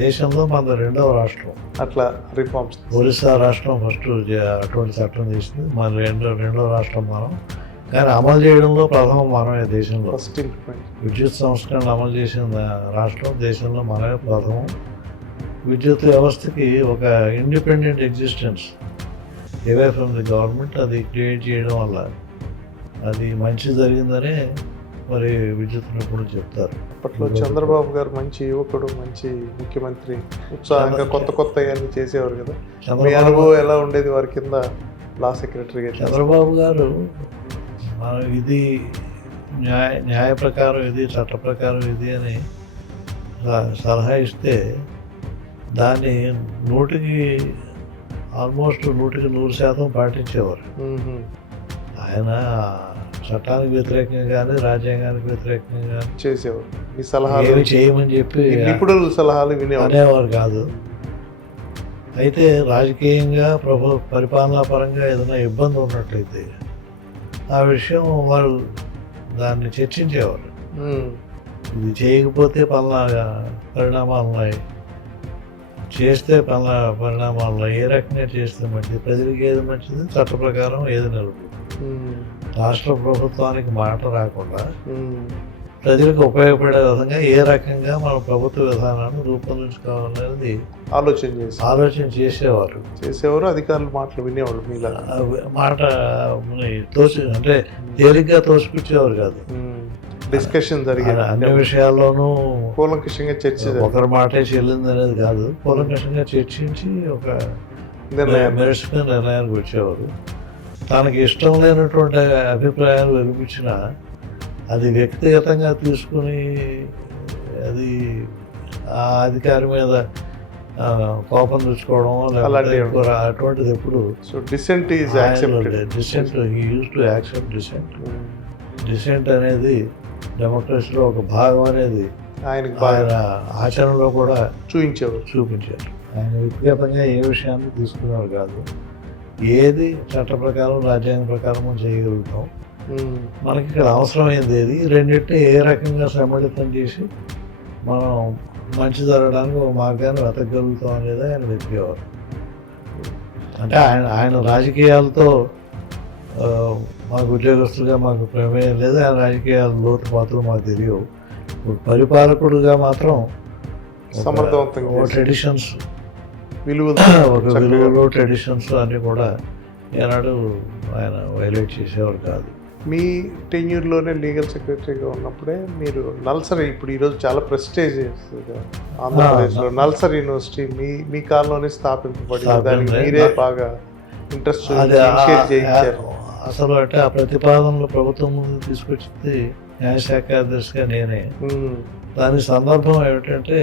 దేశంలో మన 2వ రాష్ట్రం అట్లా రిఫార్మ్స్. ఒరిస్సా రాష్ట్రం ఫస్ట్ అటువంటి చట్టం చేసింది, మన 2వ రాష్ట్రం మనం. కానీ అమలు చేయడంలో ప్రథమం మనమే దేశంలో. విద్యుత్ సంస్కరణ అమలు చేసిన రాష్ట్రం దేశంలో మనమే ప్రథమం. విద్యుత్ వ్యవస్థకి ఒక independent existence away from the government అది క్రియేట్ చేయడం వల్ల అది మంచి జరిగిందనే మరి విద్యుత్ నిపుణులు చెప్తారు. అప్పట్లో చంద్రబాబు గారు మంచి యువకుడు, మంచి ముఖ్యమంత్రి, ఉత్సాహంగా కొత్త అన్ని చేసేవారు కదా. మీ అనుభవం ఎలా ఉండేది వారి కింద లా సెక్రటరీగా? చంద్రబాబు గారు ఇది న్యాయ ప్రకారం ఇది, చట్ట ప్రకారం ఇది అని సలహా ఇస్తే దాన్ని 100% పాటించేవారు. ఆయన చట్టానికి వ్యతిరేకంగా కానీ రాజ్యాంగానికి వ్యతిరేకంగా కానీ చేసేవారు. మీ సలహాలు ఏమి చేయమని చెప్పి నిపుణుల సలహాలు అనేవారు కాదు. అయితే రాజకీయంగా పరిపాలనా పరంగా ఏదైనా ఇబ్బంది ఉన్నట్లయితే ఆ విషయం వాళ్ళు దాన్ని చర్చించేవారు. ఇది చేయకపోతే పలానా పరిణామాలు ఉన్నాయి, చేస్తే పలానా పరిణామాలు ఉన్నాయి, ఏ రకంగా చేస్తే మంచిది, ప్రజలకు ఏది మంచిది, చట్ట ప్రకారం ఏది నిలుపు, రాష్ట్ర ప్రభుత్వానికి మాట రాకుండా ప్రజలకు ఉపయోగపడే విధంగా ఏ రకంగా మన ప్రభుత్వ విధానాన్ని రూపొందించుకోవాలనేది ఆలోచన చేసేవారు. అధికారుల మాటలు వినేవాళ్ళు. మీలా మాట అంటే తేలిగ్గా తోసిపుచ్చేవారు కాదు. డిస్కషన్ జరిగేది అన్ని విషయాల్లోనూ కూలంకషంగా చర్చ, ఒకరి మాటే చెల్లింది అనేది కాదు, కూలంకషంగా చర్చించి ఒక మెరుసుగా నిర్ణయానికి వచ్చేవారు. తనకి ఇష్టం లేనటువంటి అభిప్రాయాలు వినిపించిన అది వ్యక్తిగతంగా తీసుకుని అది ఆ అధికారి మీద కోపం తెచ్చుకోవడం అటువంటిది ఎప్పుడు డిసెంట్ అనేది డెమోక్రసీలో ఒక భాగం అనేది ఆయన ఆచరణలో కూడా చూపించారు. ఆయన వ్యక్తిగతంగా ఏ విషయాన్ని తీసుకునేవారు కాదు. ఏది చట్ట ప్రకారం రాజ్యాంగ ప్రకారం మనం చేయగలుగుతాం, మనకి ఇక్కడ అవసరమైంది ఏది, రెండింటిని ఏ రకంగా సమ్మిళితం చేసి మనం మంచి జరగడానికి ఒక మార్గాన్ని వెతకగలుగుతాం అనేది ఆయన వెతికేవారు. అంటే ఆయన రాజకీయాలతో మాకు ఉద్యోగస్తులుగా మాకు ప్రమేయం లేదు, ఆయన రాజకీయాల లోతుపాతులు మాకు తెలియవు. పరిపాలకుడుగా మాత్రం సమర్థవంతంగా ట్రెడిషన్స్, ట్రెడిషన్స్ అన్నీ కూడా ఏనాడు ఆయన వైలేట్ చేసేవారు కాదు. మీ టెన్యూర్లోనే లీగల్ సెక్రటరీగా ఉన్నప్పుడే మీరు నల్సరీ, ఇప్పుడు ఈరోజు చాలా ప్రెస్టేజ్ ఆంధ్రప్రదేశ్లో నల్సరీ యూనివర్సిటీ మీ కాలంలోనే స్థాపింపబడింది. దానికి మీరే బాగా ఇంట్రెస్ట్ చేయించారు. అసలు అంటే ఆ ప్రతిపాదనలు ప్రభుత్వం ముందు తీసుకొచ్చింది న్యాయశాఖ కార్యదర్శిగా నేనే. దాని సందర్భం ఏమిటంటే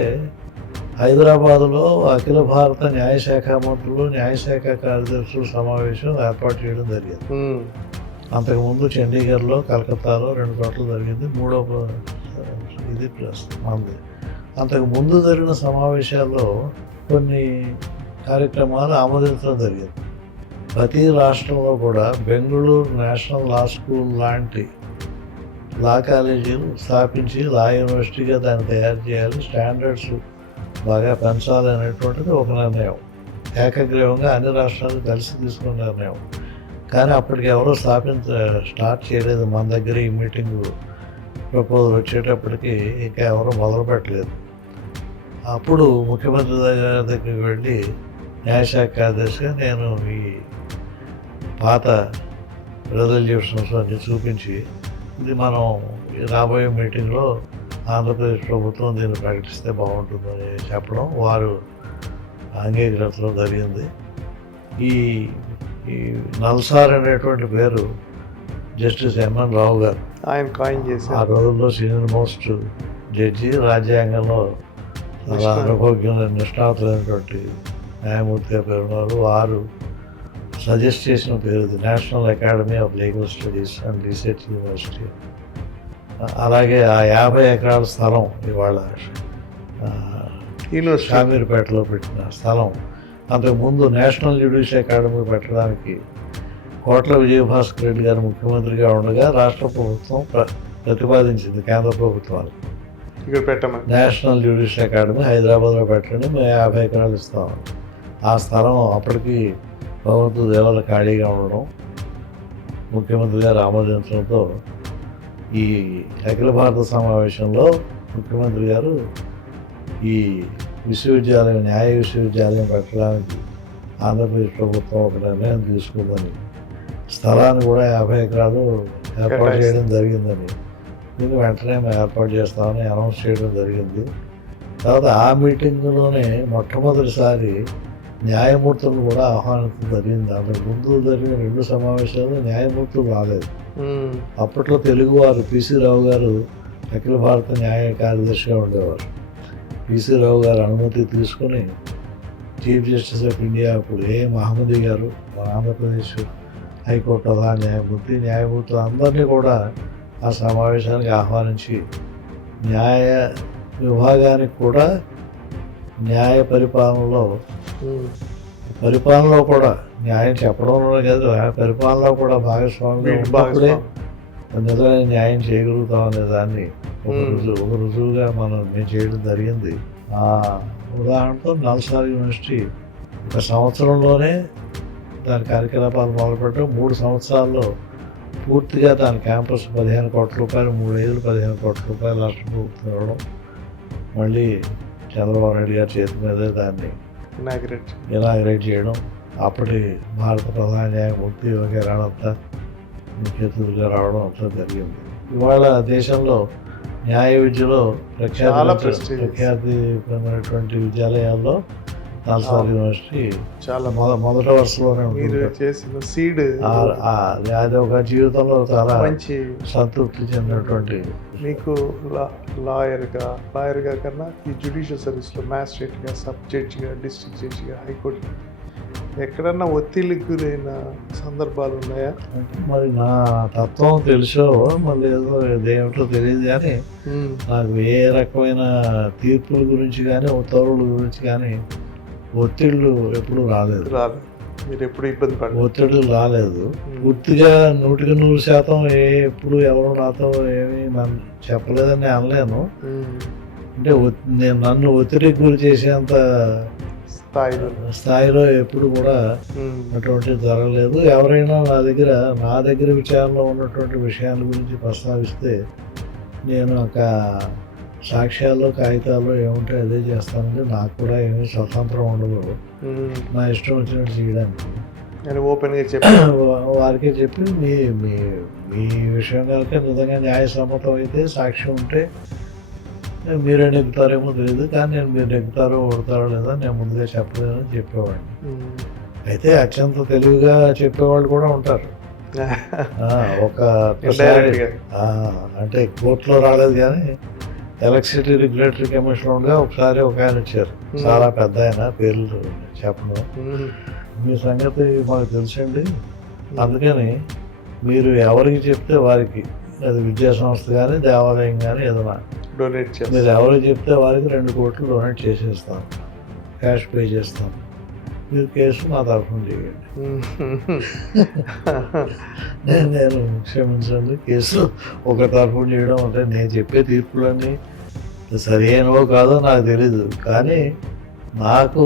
హైదరాబాదులో అఖిల భారత న్యాయశాఖ మంత్రులు న్యాయశాఖ కార్యదర్శుల సమావేశం ఏర్పాటు చేయడం జరిగింది. అంతకుముందు చండీగఢ్లో, కలకత్తాలో 2 చోట్ల జరిగింది. మూడో ఇది ప్లస్ మంది. అంతకు ముందు జరిగిన సమావేశాల్లో కొన్ని కార్యక్రమాలు ఆమోదించడం జరిగింది. ప్రతి రాష్ట్రంలో కూడా బెంగళూరు నేషనల్ లా స్కూల్ లాంటి లా కాలేజీలు స్థాపించి లా యూనివర్సిటీగా దాన్ని తయారు చేయాలి, స్టాండర్డ్స్ బాగా పెంచాలి అనేటువంటిది ఒక నిర్ణయం. ఏకగ్రీవంగా అన్ని రాష్ట్రాలు కలిసి తీసుకున్న నిర్ణయం. కానీ అప్పటికి ఎవరో స్టార్ట్ చేయలేదు. మన దగ్గర ఈ మీటింగ్ ప్రపోజల్ వచ్చేటప్పటికి ఇంకా ఎవరో మొదలు పెట్టలేదు. అప్పుడు ముఖ్యమంత్రి దగ్గరికి వెళ్ళి న్యాయశాఖ కార్యదర్శిగా నేను ఈ పాత రెజల్యూషన్స్ అన్ని చూపించి, ఇది మనం రాబోయే మీటింగ్లో ఆంధ్రప్రదేశ్ ప్రభుత్వం దీన్ని ప్రకటిస్తే బాగుంటుందని చెప్పడం, వారు అంగీకరించడం జరిగింది. ఈ నల్సార్ అనేటువంటి పేరు జస్టిస్ ఎంఎన్ రావు గారు ఆయన కాయిన్ చేశారు. ఆ రోజుల్లో సీనియర్ మోస్ట్ జడ్జి, రాజ్యాంగంలో చాలా అనుభవజ్ఞుల నిష్ణాతులైనటువంటి న్యాయమూర్తిగా పేరున్నారు. వారు సజెస్ట్ చేసిన పేరు ఇది, national academy of legal studies and research university. అలాగే ఆ 50 ఎకరాల స్థలం ఇవాళ షామీర్పేటలో పెట్టిన స్థలం, అంతకుముందు నేషనల్ జ్యుడిషియల్ అకాడమీ పెట్టడానికి కోట్ల విజయభాస్కర్ రెడ్డి గారు ముఖ్యమంత్రిగా ఉండగా రాష్ట్ర ప్రభుత్వం ప్రతిపాదించింది కేంద్ర ప్రభుత్వానికి, ఇక్కడ పెట్టమని. నేషనల్ జ్యుడిషియల్ అకాడమీ హైదరాబాద్లో పెట్టండి, మేము 50 ఎకరాలు ఇస్తాం. ఆ స్థలం అప్పటికి ప్రభుత్వ దేవాల ఖాళీగా ఉండడం, ముఖ్యమంత్రి గారు ఆమోదించడంతో ఈ అఖిల భారత సమావేశంలో ముఖ్యమంత్రి గారు ఈ విశ్వవిద్యాలయం, న్యాయ విశ్వవిద్యాలయం పెట్టడానికి ఆంధ్రప్రదేశ్ ప్రభుత్వం ఒక నిర్ణయం తీసుకుందని, స్థలాన్ని కూడా 50 ఎకరాలు ఏర్పాటు చేయడం జరిగిందని, దీన్ని వెంటనే మేము ఏర్పాటు చేస్తామని అనౌన్స్ చేయడం జరిగింది. తర్వాత ఆ మీటింగ్లోనే మొట్టమొదటిసారి న్యాయమూర్తులను కూడా ఆహ్వానించడం జరిగింది. అంతకు ముందు జరిగిన 2 సమావేశాలు న్యాయమూర్తులు రాలేదు. అప్పట్లో తెలుగువారు పిసి రావు గారు అఖిల భారత న్యాయ కార్యదర్శిగా ఉండేవారు. పిసి రావు గారు అనుమతి తీసుకుని చీఫ్ జస్టిస్ ఆఫ్ ఇండియా అప్పుడు మహమ్మదీ గారు, మన ఆంధ్రప్రదేశ్ హైకోర్టు ప్రధాన న్యాయమూర్తులు అందరినీ కూడా ఆ సమావేశానికి ఆహ్వానించి న్యాయ విభాగానికి కూడా న్యాయ పరిపాలనలో కూడా న్యాయం చెప్పడంలోనే కాదు, పరిపాలనలో కూడా భాగస్వామ్యం ఉన్నప్పుడే నిజమైన న్యాయం చేయగలుగుతాం అనే దాన్ని ఒక రుజువుగా మేము చేయడం జరిగింది. ఆ ఉదాహరణతో నల్సార్ యూనివర్సిటీ 1 సంవత్సరంలోనే దాని కార్యకలాపాలు మొదలుపెట్టడం, 3 సంవత్సరాల్లో పూర్తిగా దాని క్యాంపస్ 15 కోట్ల రూపాయలు, 3 ఏళ్ళు 15 కోట్ల రూపాయలు రాష్ట్ర ప్రభుత్వం ఇవ్వడం, మళ్ళీ చంద్రబాబు నాయుడు గారి చేతి మీదే దాన్ని ఇనాగ్రేట్ చేయడం, అప్పటి భారత ప్రధాన న్యాయమూర్తి యోగి రాణంతా ముఖ్య రావడం అంతా జరిగింది. ఇవాళ దేశంలో న్యాయ విద్యలో ప్రఖ్యాతిమైనటువంటి విద్యాలయాల్లో నల్సార్ యూనివర్సిటీ చాలా మొదటి వరుసలోనే ఉంటుంది. అది ఒక జీవితంలో చాలా మంచి సంతృప్తి చెందినటువంటి. మీకు లాయర్గా కన్నా ఈ జ్యుడిషియల్ సర్వీస్లో మ్యాజిస్ట్రేట్గా, సబ్ జడ్జిగా, డిస్ట్రిక్ట్ జడ్జిగా, హైకోర్టు ఎక్కడన్నా ఒత్తిడికి గురైన సందర్భాలు ఉన్నాయా? మరి నా తత్వం తెలుసో మళ్ళీ ఏదో ఏమిటో తెలియదు, కానీ నాకు ఏ రకమైన తీర్పుల గురించి కానీ ఉత్తర్వుల గురించి కానీ ఒత్తిళ్ళు ఎప్పుడు రాలేదు. మీరు ఎప్పుడు ఇబ్బంది పడ ఒత్తిళ్ళు రాలేదు. పూర్తిగా 100% ఎప్పుడు ఎవరు నాతో ఏమి నన్ను చెప్పలేదని అనలేను. అంటే నన్ను ఒత్తిడికి గురి చేసేంత స్థాయిలో ఎప్పుడు కూడా అటువంటిది జరగలేదు. ఎవరైనా నా దగ్గర విచారణలో ఉన్నటువంటి విషయాల గురించి ప్రస్తావిస్తే నేను ఒక సాక్ష్యాల్లో, కాగితాల్లో ఏముంటే అదే చేస్తానంటే నాకు కూడా ఏమీ స్వతంత్రం ఉండదు నా ఇష్టం వచ్చినట్టు చేయడానికి. ఓపెన్గా చెప్పి వారికే చెప్పి మీ మీ విషయం కనుక నిజంగా న్యాయసమ్మతం అయితే సాక్ష్యం ఉంటే మీరే నెగ్గుతారేమో తెలియదు, కానీ నేను మీరు నెగ్గుతారో ఓడతారో లేదా నేను ముందుగా చెప్పలేదని చెప్పేవాడిని. అయితే అత్యంత తెలివిగా చెప్పేవాళ్ళు కూడా ఉంటారు. అంటే కోర్టులో రాలేదు కానీ ఎలక్ట్రిసిటీ రెగ్యులేటరీ కమిషనర్గా ఒకసారి ఒక ఆయన వచ్చారు, చాలా పెద్ద ఆయన, పేర్లు చెప్పను. మీ సంగతి మాకు తెలుసండి, అందుకని మీరు ఎవరికి చెప్తే వారికి, అది విద్యా సంస్థ కానీ దేవాలయం కానీ ఏదైనా డొనేట్ చేస్తాం, మీరు ఎవరికి చెప్తే వారికి 2 కోట్లు డొనేట్ చేసేస్తాం, క్యాష్ పే చేస్తాం, మీరు కేసు మా తరఫున చేయండి. నేను క్షమించండి, కేసు ఒక తరఫున చేయడం అంటే నేను చెప్పే తీర్పులన్నీ సరైనవో కాదో నాకు తెలీదు, కానీ నాకు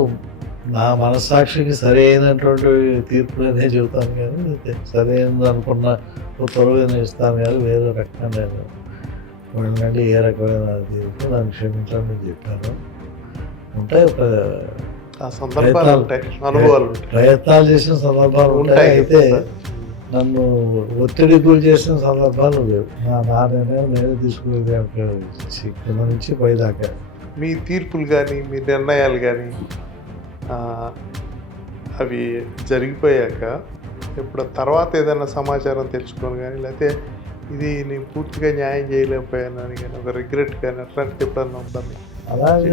నా మనస్సాక్షికి సరైనటువంటి తీర్పులనే చెబుతాను, కానీ సరైనది అనుకున్న ఉత్తర్వులు ఇస్తాను, కానీ వేరే రకంగా నేను వాళ్ళంటే ఏ రకమైన తీర్పు నన్ను క్షమించండి అని చెప్పాను. ఉంటాయి ప్రయత్నాలు చేసిన సందర్భాలు ఉంటాయి, అయితే నన్ను ఒత్తిడి గురి చేసిన సందర్భాలు లేవు. నా నిర్ణయం నేనే తీసుకునేది కింద నుంచి పైదాకా. మీ తీర్పులు కానీ మీ నిర్ణయాలు కానీ అవి జరిగిపోయాక ఇప్పుడు తర్వాత ఏదైనా సమాచారం తెలుసుకొని కానీ, లేకపోతే ఇది నేను పూర్తిగా న్యాయం చేయలేకపోయాను అని కానీ ఒక రిగ్రెట్ కానీ అట్లాంటిది ఎప్పుడన్నా ఉందని అలాగే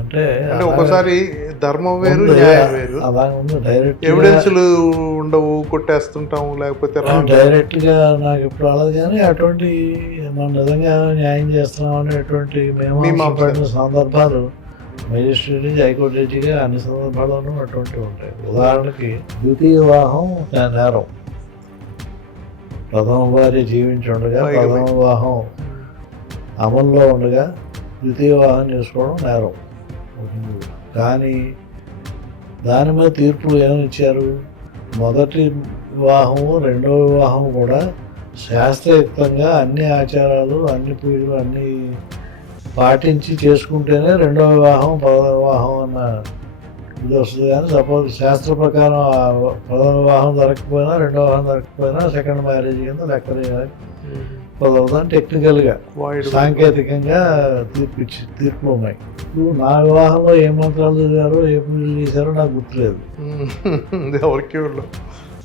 అంటే ఒకసారి ధర్మం వేరు న్యాయం వేరు, ఎవిడెన్స్లు ఉండవు, కొట్టేస్తుంటాము, లేకపోతే డైరెక్ట్ గా నాకు ఇప్పుడు రాలేదు, కానీ అటువంటి మనం నిజంగా న్యాయం చేస్తున్నాం అనేటువంటి మేము పడిన సందర్భాలు మెజిస్ట్రేట్ నుంచి హైకోర్టు జడ్జిగా అన్ని సందర్భాల్లోనూ అటువంటివి ఉంటాయి. ఉదాహరణకి ద్వితీయ వివాహం నేరం, ప్రథమ భార్య జీవించి ఉండగా ప్రథమ వివాహం అమల్లో ఉండగా ద్వితీయ వివాహం చేసుకోవడం నేరం. కానీ దాని మీద తీర్పులు ఏమిచ్చారు, మొదటి వివాహము రెండవ వివాహం కూడా శాస్త్రయుక్తంగా అన్ని ఆచారాలు అన్ని పూజలు అన్నీ పాటించి చేసుకుంటేనే రెండవ వివాహం ప్రథమ వివాహం అన్న ఇది వస్తుంది. కానీ సపోజ్ శాస్త్ర ప్రకారం ప్రథమ వివాహం జరగకపోయినా రెండవ వివాహం జరగకపోయినా సెకండ్ మ్యారేజ్ కింద లెక్క కుదరదని టెక్నికల్గా సాంకేతికంగా తీర్పులు ఉన్నాయి. ఇప్పుడు నా వివాహంలో ఏ మంత్రాలు చదివారో ఏ పూజలు చేశారో నాకు గుర్తులేదు,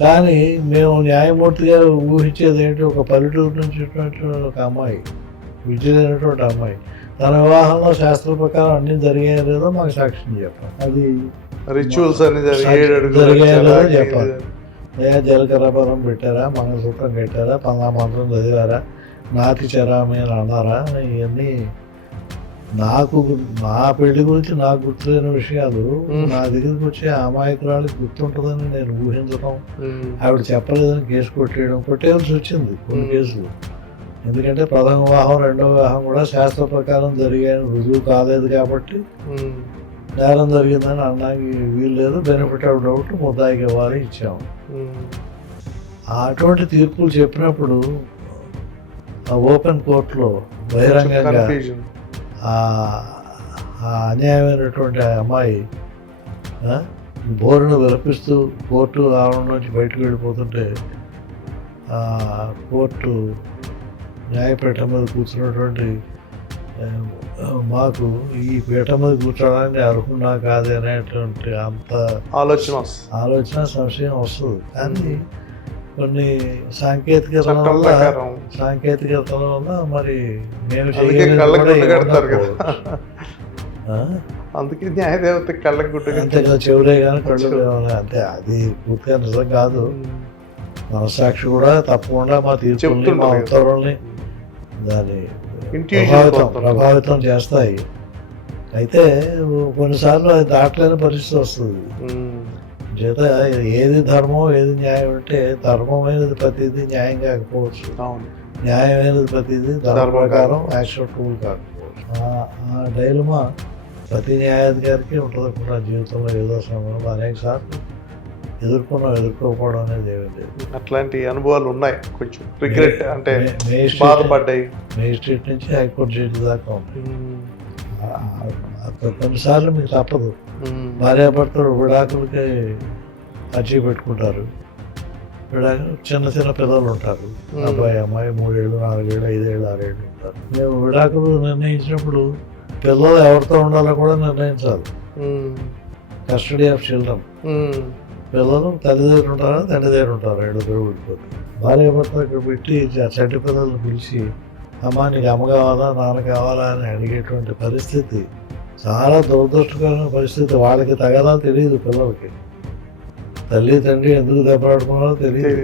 కానీ మేము న్యాయమూర్తిగా ఊహించేది ఏంటి, ఒక పల్లెటూరు నుంచి ఒక అమ్మాయి, విద్య లేనటువంటి అమ్మాయి, తన వివాహంలో శాస్త్ర ప్రకారం అన్ని జరిగాయో లేదో మాకు సాక్ష్యం చెప్పాలి. అది రిచువల్స్ జరిగాయో లేదో చెప్పాలి. జలకర్ర పదం పెట్టారా, మంగళసూత్రం కట్టారా, పలా మంత్రం చదివారా, నాతి చరామి అని అన్నారా, ఇవన్నీ నాకు నా పెళ్లి గురించి నాకు గుర్తులేని విషయాలు నా దగ్గరికి వచ్చి అమాయకురాళ్ళకి గుర్తుంటుందని నేను ఊహించడం, ఆవిడ చెప్పలేదని కేసు కొట్టేయాల్సి వచ్చింది కొన్ని కేసులు. ఎందుకంటే ప్రథమ వివాహం రెండవ వివాహం కూడా శాస్త్ర ప్రకారం జరిగాయని రుజువు కాలేదు కాబట్టి నేరం జరిగిందని అనడానికి వీలు లేదు. బెనిఫిట్ ఆఫ్ డౌట్ ముద్దాయికి ఇవ్వాలి, ఇచ్చాము. అటువంటి తీర్పులు చెప్పినప్పుడు ఓపెన్ కోర్టులో బహిరంగంగా అన్యాయమైనటువంటి అమ్మాయి బోరును విలపిస్తూ కోర్టు ఆవరణ నుంచి బయటకు వెళ్ళిపోతుంటే కోర్టు న్యాయపీఠం మీద కూర్చున్నటువంటి మాకు ఈ పీఠం మీద కూర్చోడానికి అర్హున్నా కాదు అనేటువంటి అంత ఆలోచన సంశయం వస్తుంది. కానీ కొన్ని సాంకేతికతల వల్ల మరి మేము అందుకే న్యాయదేవత అంతేగా చెవులే కానీ కళ్ళు అంతే, అది పూర్తిగా నిజం కాదు. మనస్సాక్షి కూడా తప్పకుండా మా తీర్పుల్ని మా ఉత్తర్వుల్ని దాన్ని ప్రభావితం చేస్తాయి. అయితే కొన్నిసార్లు అది దాటలేని పరిస్థితి వస్తుంది. చేత ఏది ధర్మం ఏది న్యాయం అంటే ధర్మమైనది ప్రతిదీ న్యాయం కాకపోవచ్చు, న్యాయమైనది ప్రతిదీ ధర్మ ప్రకారం యాక్సెప్టబుల్ కాకపోవచ్చు. ఆ డైలమా ప్రతి న్యాయాధికారికి ఉంటుంది కూడా జీవితంలో ఏదో సమయంలో అనేక సార్లు ఎదుర్కోకపోవడం అనేది ఏమీ లేదు. అట్లాంటి అనుభవాలు ఉన్నాయి, కొంచెం రిగ్రెట్ అంటే బాధపడ్డాయి. మేజిస్ట్రేట్ నుంచి హైకోర్టు జడ్జి దాకా ఉంటాయి. కొన్నిసార్లు మీకు తప్పదు, భార్యాభర్తలు విడాకులకి అర్జీ పెట్టుకుంటారు. చిన్న చిన్న పిల్లలు ఉంటారు, అబ్బాయి అమ్మాయి 3 ఏళ్ళు 4 ఏళ్ళు 5 ఏళ్ళు 6 ఏళ్ళు ఉంటారు. మేము విడాకులు నిర్ణయించినప్పుడు పిల్లలు ఎవరితో ఉండాలో కూడా నిర్ణయించాలి. కస్టడీ ఆఫ్ చిల్డ్రన్, పిల్లలు తల్లిదండ్రులు ఉంటారా తండ్రి దగ్గర ఉంటారు, 2 విడిపోతారు. భార్య భర్త ఇక్కడ పెట్టి చెడ్డ పిల్లలను పిలిచి అమ్మ నీకు అమ్మ కావాలా నాన్న కావాలా అని అడిగేటువంటి పరిస్థితి చాలా దురదృష్టకరమైన పరిస్థితి. వాళ్ళకి తగదా తెలియదు, పిల్లలకి తల్లి తండ్రి ఎందుకు దెబ్బలాడుకున్నారో తెలియదు.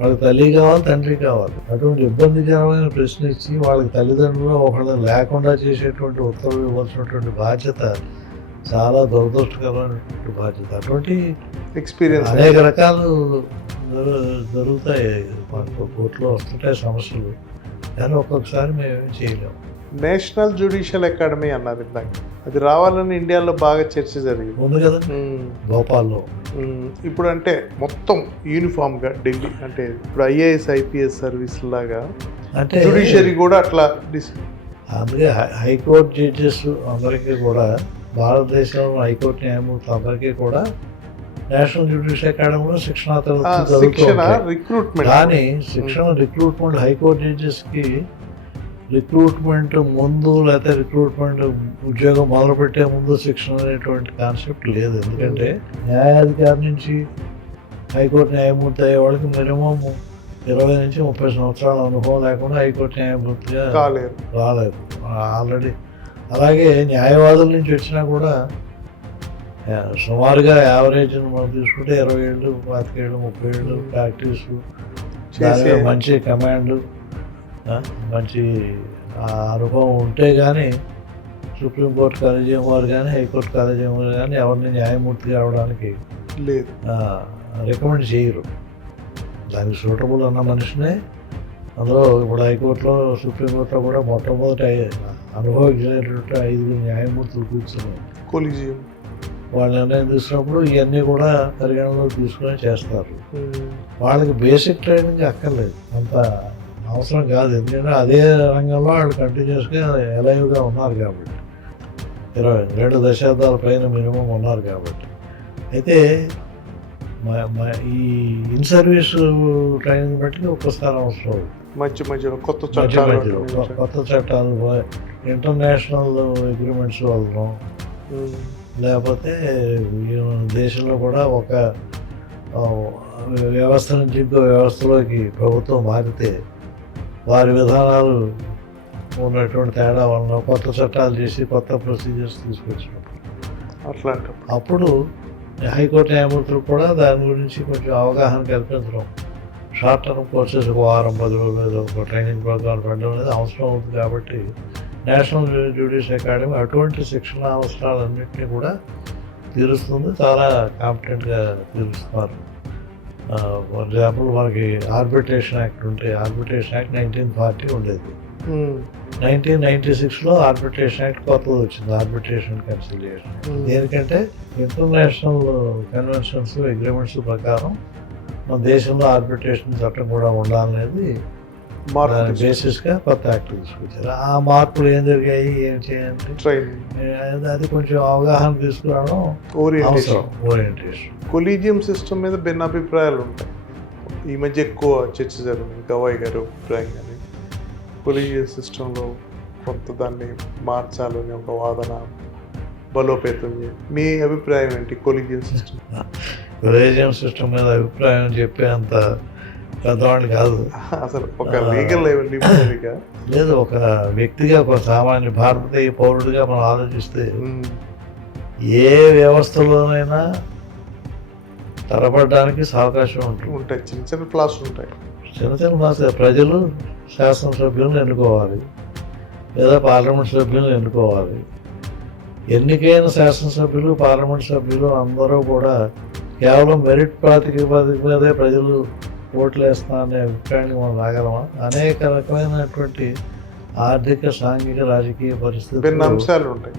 వాళ్ళకి తల్లి కావాలి తండ్రి కావాలి. అటువంటి ఇబ్బందికరమైన ప్రశ్న ఇచ్చి వాళ్ళకి తల్లిదండ్రులు ఒకళ్ళు లేకుండా చేసేటువంటి ఉత్తర్వులు ఇవ్వాల్సినటువంటి బాధ్యత చాలా దురదృష్టకరమైనటువంటి బాధ్యత. అటువంటి ఎక్స్పీరియన్స్ అనేక రకాలు జరుగుతాయి, మనకు కోర్టులో వస్తుంటాయి సమస్యలు, కానీ ఒక్కొక్కసారి మేమేం చేయలేము. నేషనల్ జ్యుడిషియల్ అకాడమీ అన్నారు ఇందాక, అది రావాలని ఇండియాలో బాగా చర్చ జరిగింది. ఉంది కదా భోపాల్లో. ఇప్పుడు అంటే మొత్తం యూనిఫామ్గా ఢిల్లీ అంటే ఇప్పుడు ఐఏఎస్ ఐపీఎస్ సర్వీస్ లాగా అంటే జ్యుడిషియరీ కూడా అట్లా అందుకే హైకోర్టు జడ్జెస్ అందరికీ కూడా, భారతదేశంలో హైకోర్టు న్యాయమూర్తులు అందరికీ కూడా నేషనల్ జ్యుడిషియల్ అకాడమీలో శిక్షణ రిక్రూట్మెంట్. కానీ శిక్షణ రిక్రూట్మెంట్ హైకోర్టు జడ్జెస్కి రిక్రూట్మెంట్ ముందు లేకపోతే రిక్రూట్మెంట్ ఉద్యోగం మొదలుపెట్టే ముందు శిక్షణ అనేటువంటి కాన్సెప్ట్ లేదు. ఎందుకంటే న్యాయాధికారి నుంచి హైకోర్టు న్యాయమూర్తి అయ్యే వాళ్ళకి మినిమం 20 నుంచి 30 సంవత్సరాల అనుభవం లేకుండా హైకోర్టు న్యాయమూర్తిగా రాలేదు ఆల్రెడీ. అలాగే న్యాయవాదుల నుంచి వచ్చినా కూడా సుమారుగా యావరేజ్ మనం తీసుకుంటే 20 ఏళ్ళు 25 ఏళ్ళు 30 ఏళ్ళు ప్రాక్టీసు, మంచి కమాండ్, మంచి అనుభవం ఉంటే కానీ సుప్రీంకోర్టు కాలేజీఎం వారు కానీ హైకోర్టు కాలేజీఎం వారు కానీ ఎవరిని న్యాయమూర్తిగా అవడానికి లేదు, రికమెండ్ చేయరు. దానికి సూటబుల్ అన్న మనిషినే అందులో ఇప్పుడు హైకోర్టులో సుప్రీంకోర్టులో కూడా మొట్టమొదటి అనుభవించినటువంటి 5 న్యాయమూర్తులు కూర్చున్నారు. కొలీజియం వాళ్ళు నిర్ణయం తీసుకున్నప్పుడు ఇవన్నీ కూడా పరిగణనలో తీసుకొని చేస్తారు. వాళ్ళకి బేసిక్ ట్రైనింగ్ అక్కర్లేదు, అంత అవసరం కాదు. ఎందుకంటే అదే రంగంలో వాళ్ళు కంటిన్యూస్గా ఎలైవ్గా ఉన్నారు కాబట్టి, 22 దశాబ్దాల పైన మినిమం ఉన్నారు కాబట్టి. అయితే ఈ ఇన్ సర్వీస్ ట్రైనింగ్ బట్టి ఒక్కసారి అవసరం, మధ్యలో కొత్త చట్టాలు ఇంటర్నేషనల్ అగ్రిమెంట్స్ వల్ల, లేకపోతే దేశంలో కూడా ఒక వ్యవస్థ నుంచి ఇంకో వ్యవస్థలోకి ప్రభుత్వం మారితే వారి విధానాలు ఉన్నటువంటి తేడా వలన కొత్త చట్టాలు చేసి కొత్త ప్రొసీజర్స్ తీసుకొచ్చినప్పుడు అప్పుడు హైకోర్టు న్యాయమూర్తులు కూడా దాని గురించి కొంచెం అవగాహన కల్పించడం, షార్ట్ టర్మ్ కోర్సెస్ 1 వారం 10 రోజులు ఒక ట్రైనింగ్ ప్రోగ్రాం పెట్టడం అనేది అవసరం అవుతుంది. కాబట్టి నేషనల్ జ్యుడిషియల్ అకాడమీ అటువంటి శిక్షణ అవసరాలన్నింటినీ కూడా తీరుస్తుంది, చాలా కాంపిటెంట్గా తీరుస్తున్నారు. ఫర్ ఎగ్జాంపుల్ మనకి ఆర్బిట్రేషన్ యాక్ట్ ఉంటే, ఆర్బిట్రేషన్ యాక్ట్ 1940 ఉండేది. 1996లో ఆర్బిట్రేషన్ యాక్ట్ కొత్తది వచ్చింది, ఆర్బిట్రేషన్ కన్సిలియేషన్. దేనికంటే ఇంటర్నేషనల్ కన్వెన్షన్స్ అగ్రిమెంట్స్ ప్రకారం మన దేశంలో ఆర్బిట్రేషన్ చట్టం కూడా ఉండాలనేది దాని బేసిస్గా కొత్త యాక్ట్ తీసుకొచ్చారు. ఆ మార్పులు ఏం జరిగాయి, ఏం చేయాలి, అది కొంచెం అవగాహన తీసుకురావడం అవసరం. ఓరియంటేషన్. కొలీజియం సిస్టమ్ మీద భిన్నాభిప్రాయాలు ఉంటాయి. ఈ మధ్య ఎక్కువ చర్చ జరిగింది, గవాయి గారి అభిప్రాయం కానీ కొలీజియం సిస్టంలో కొంత దాన్ని మార్చాలని ఒక వాదన బలోపేతం చేయాలి. మీ అభిప్రాయం ఏంటి కొలీజియం సిస్టమ్? కొలీజియం సిస్టమ్ మీద అభిప్రాయం చెప్పేంత పెద్దవాడిని కాదు అసలు. ఒక లీగల్ లేదు, ఒక వ్యక్తిగా ఒక సామాన్య భారతీయ పౌరుడిగా మనం ఆలోచిస్తే ఏ వ్యవస్థలోనైనా తరబడడానికి అవకాశం ఉంటాయి. చిన్న చిన్న ఫ్లాస్ ఉంటాయి. ప్రజలు శాసనసభ్యులను ఎన్నుకోవాలి లేదా పార్లమెంట్ సభ్యులను ఎన్నుకోవాలి. ఎన్నికైన శాసనసభ్యులు పార్లమెంట్ సభ్యులు అందరూ కూడా కేవలం మెరిట్ ప్రాతిపదిక మీదే ప్రజలు ఓట్లు వేస్తామనే అభిప్రాయాన్ని మనం రాగలమా? అనేక రకమైనటువంటి ఆర్థిక సాంఘిక రాజకీయ పరిస్థితులు అంశాలు ఉంటాయి.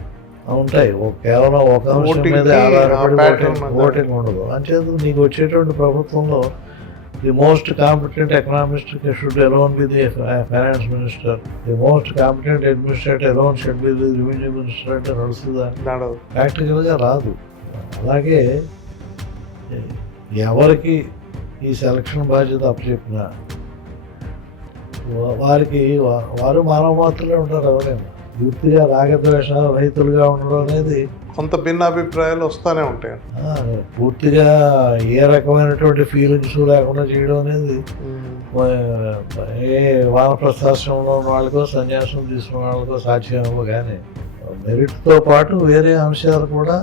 కేవలం ఒక అంశం మీద ఆధారపడి ఓటింగ్ ఉండదు. అంచేత నీకు వచ్చేటువంటి ప్రభుత్వంలో the most competent economist should alone be the finance minister, the most competent administrator alone should be the revenue minister అంటే నడుస్తుందా? ప్రాక్టికల్గా రాదు. అలాగే ఎవరికి ఈ సెలక్షన్ బాధ్యత అప్పచెప్పినా వారికి వారు మానవ మాత్రమే ఉంటారు. ఎవరైనా పూర్తిగా రాగద్వేష రహితులుగా ఉండడం అనేది కొంత భిన్నాభిప్రాయాలు వస్తూనే ఉంటాయి. పూర్తిగా ఏ రకమైనటువంటి ఫీలింగ్స్ లేకుండా చేయడం అనేది ఏ వానప్రస్థాశ్రమంలో ఉన్న వాళ్ళకో సన్యాసం తీసుకున్న వాళ్ళకో సాధ్యమేమో. కానీ మెరిట్తో పాటు వేరే అంశాలు కూడా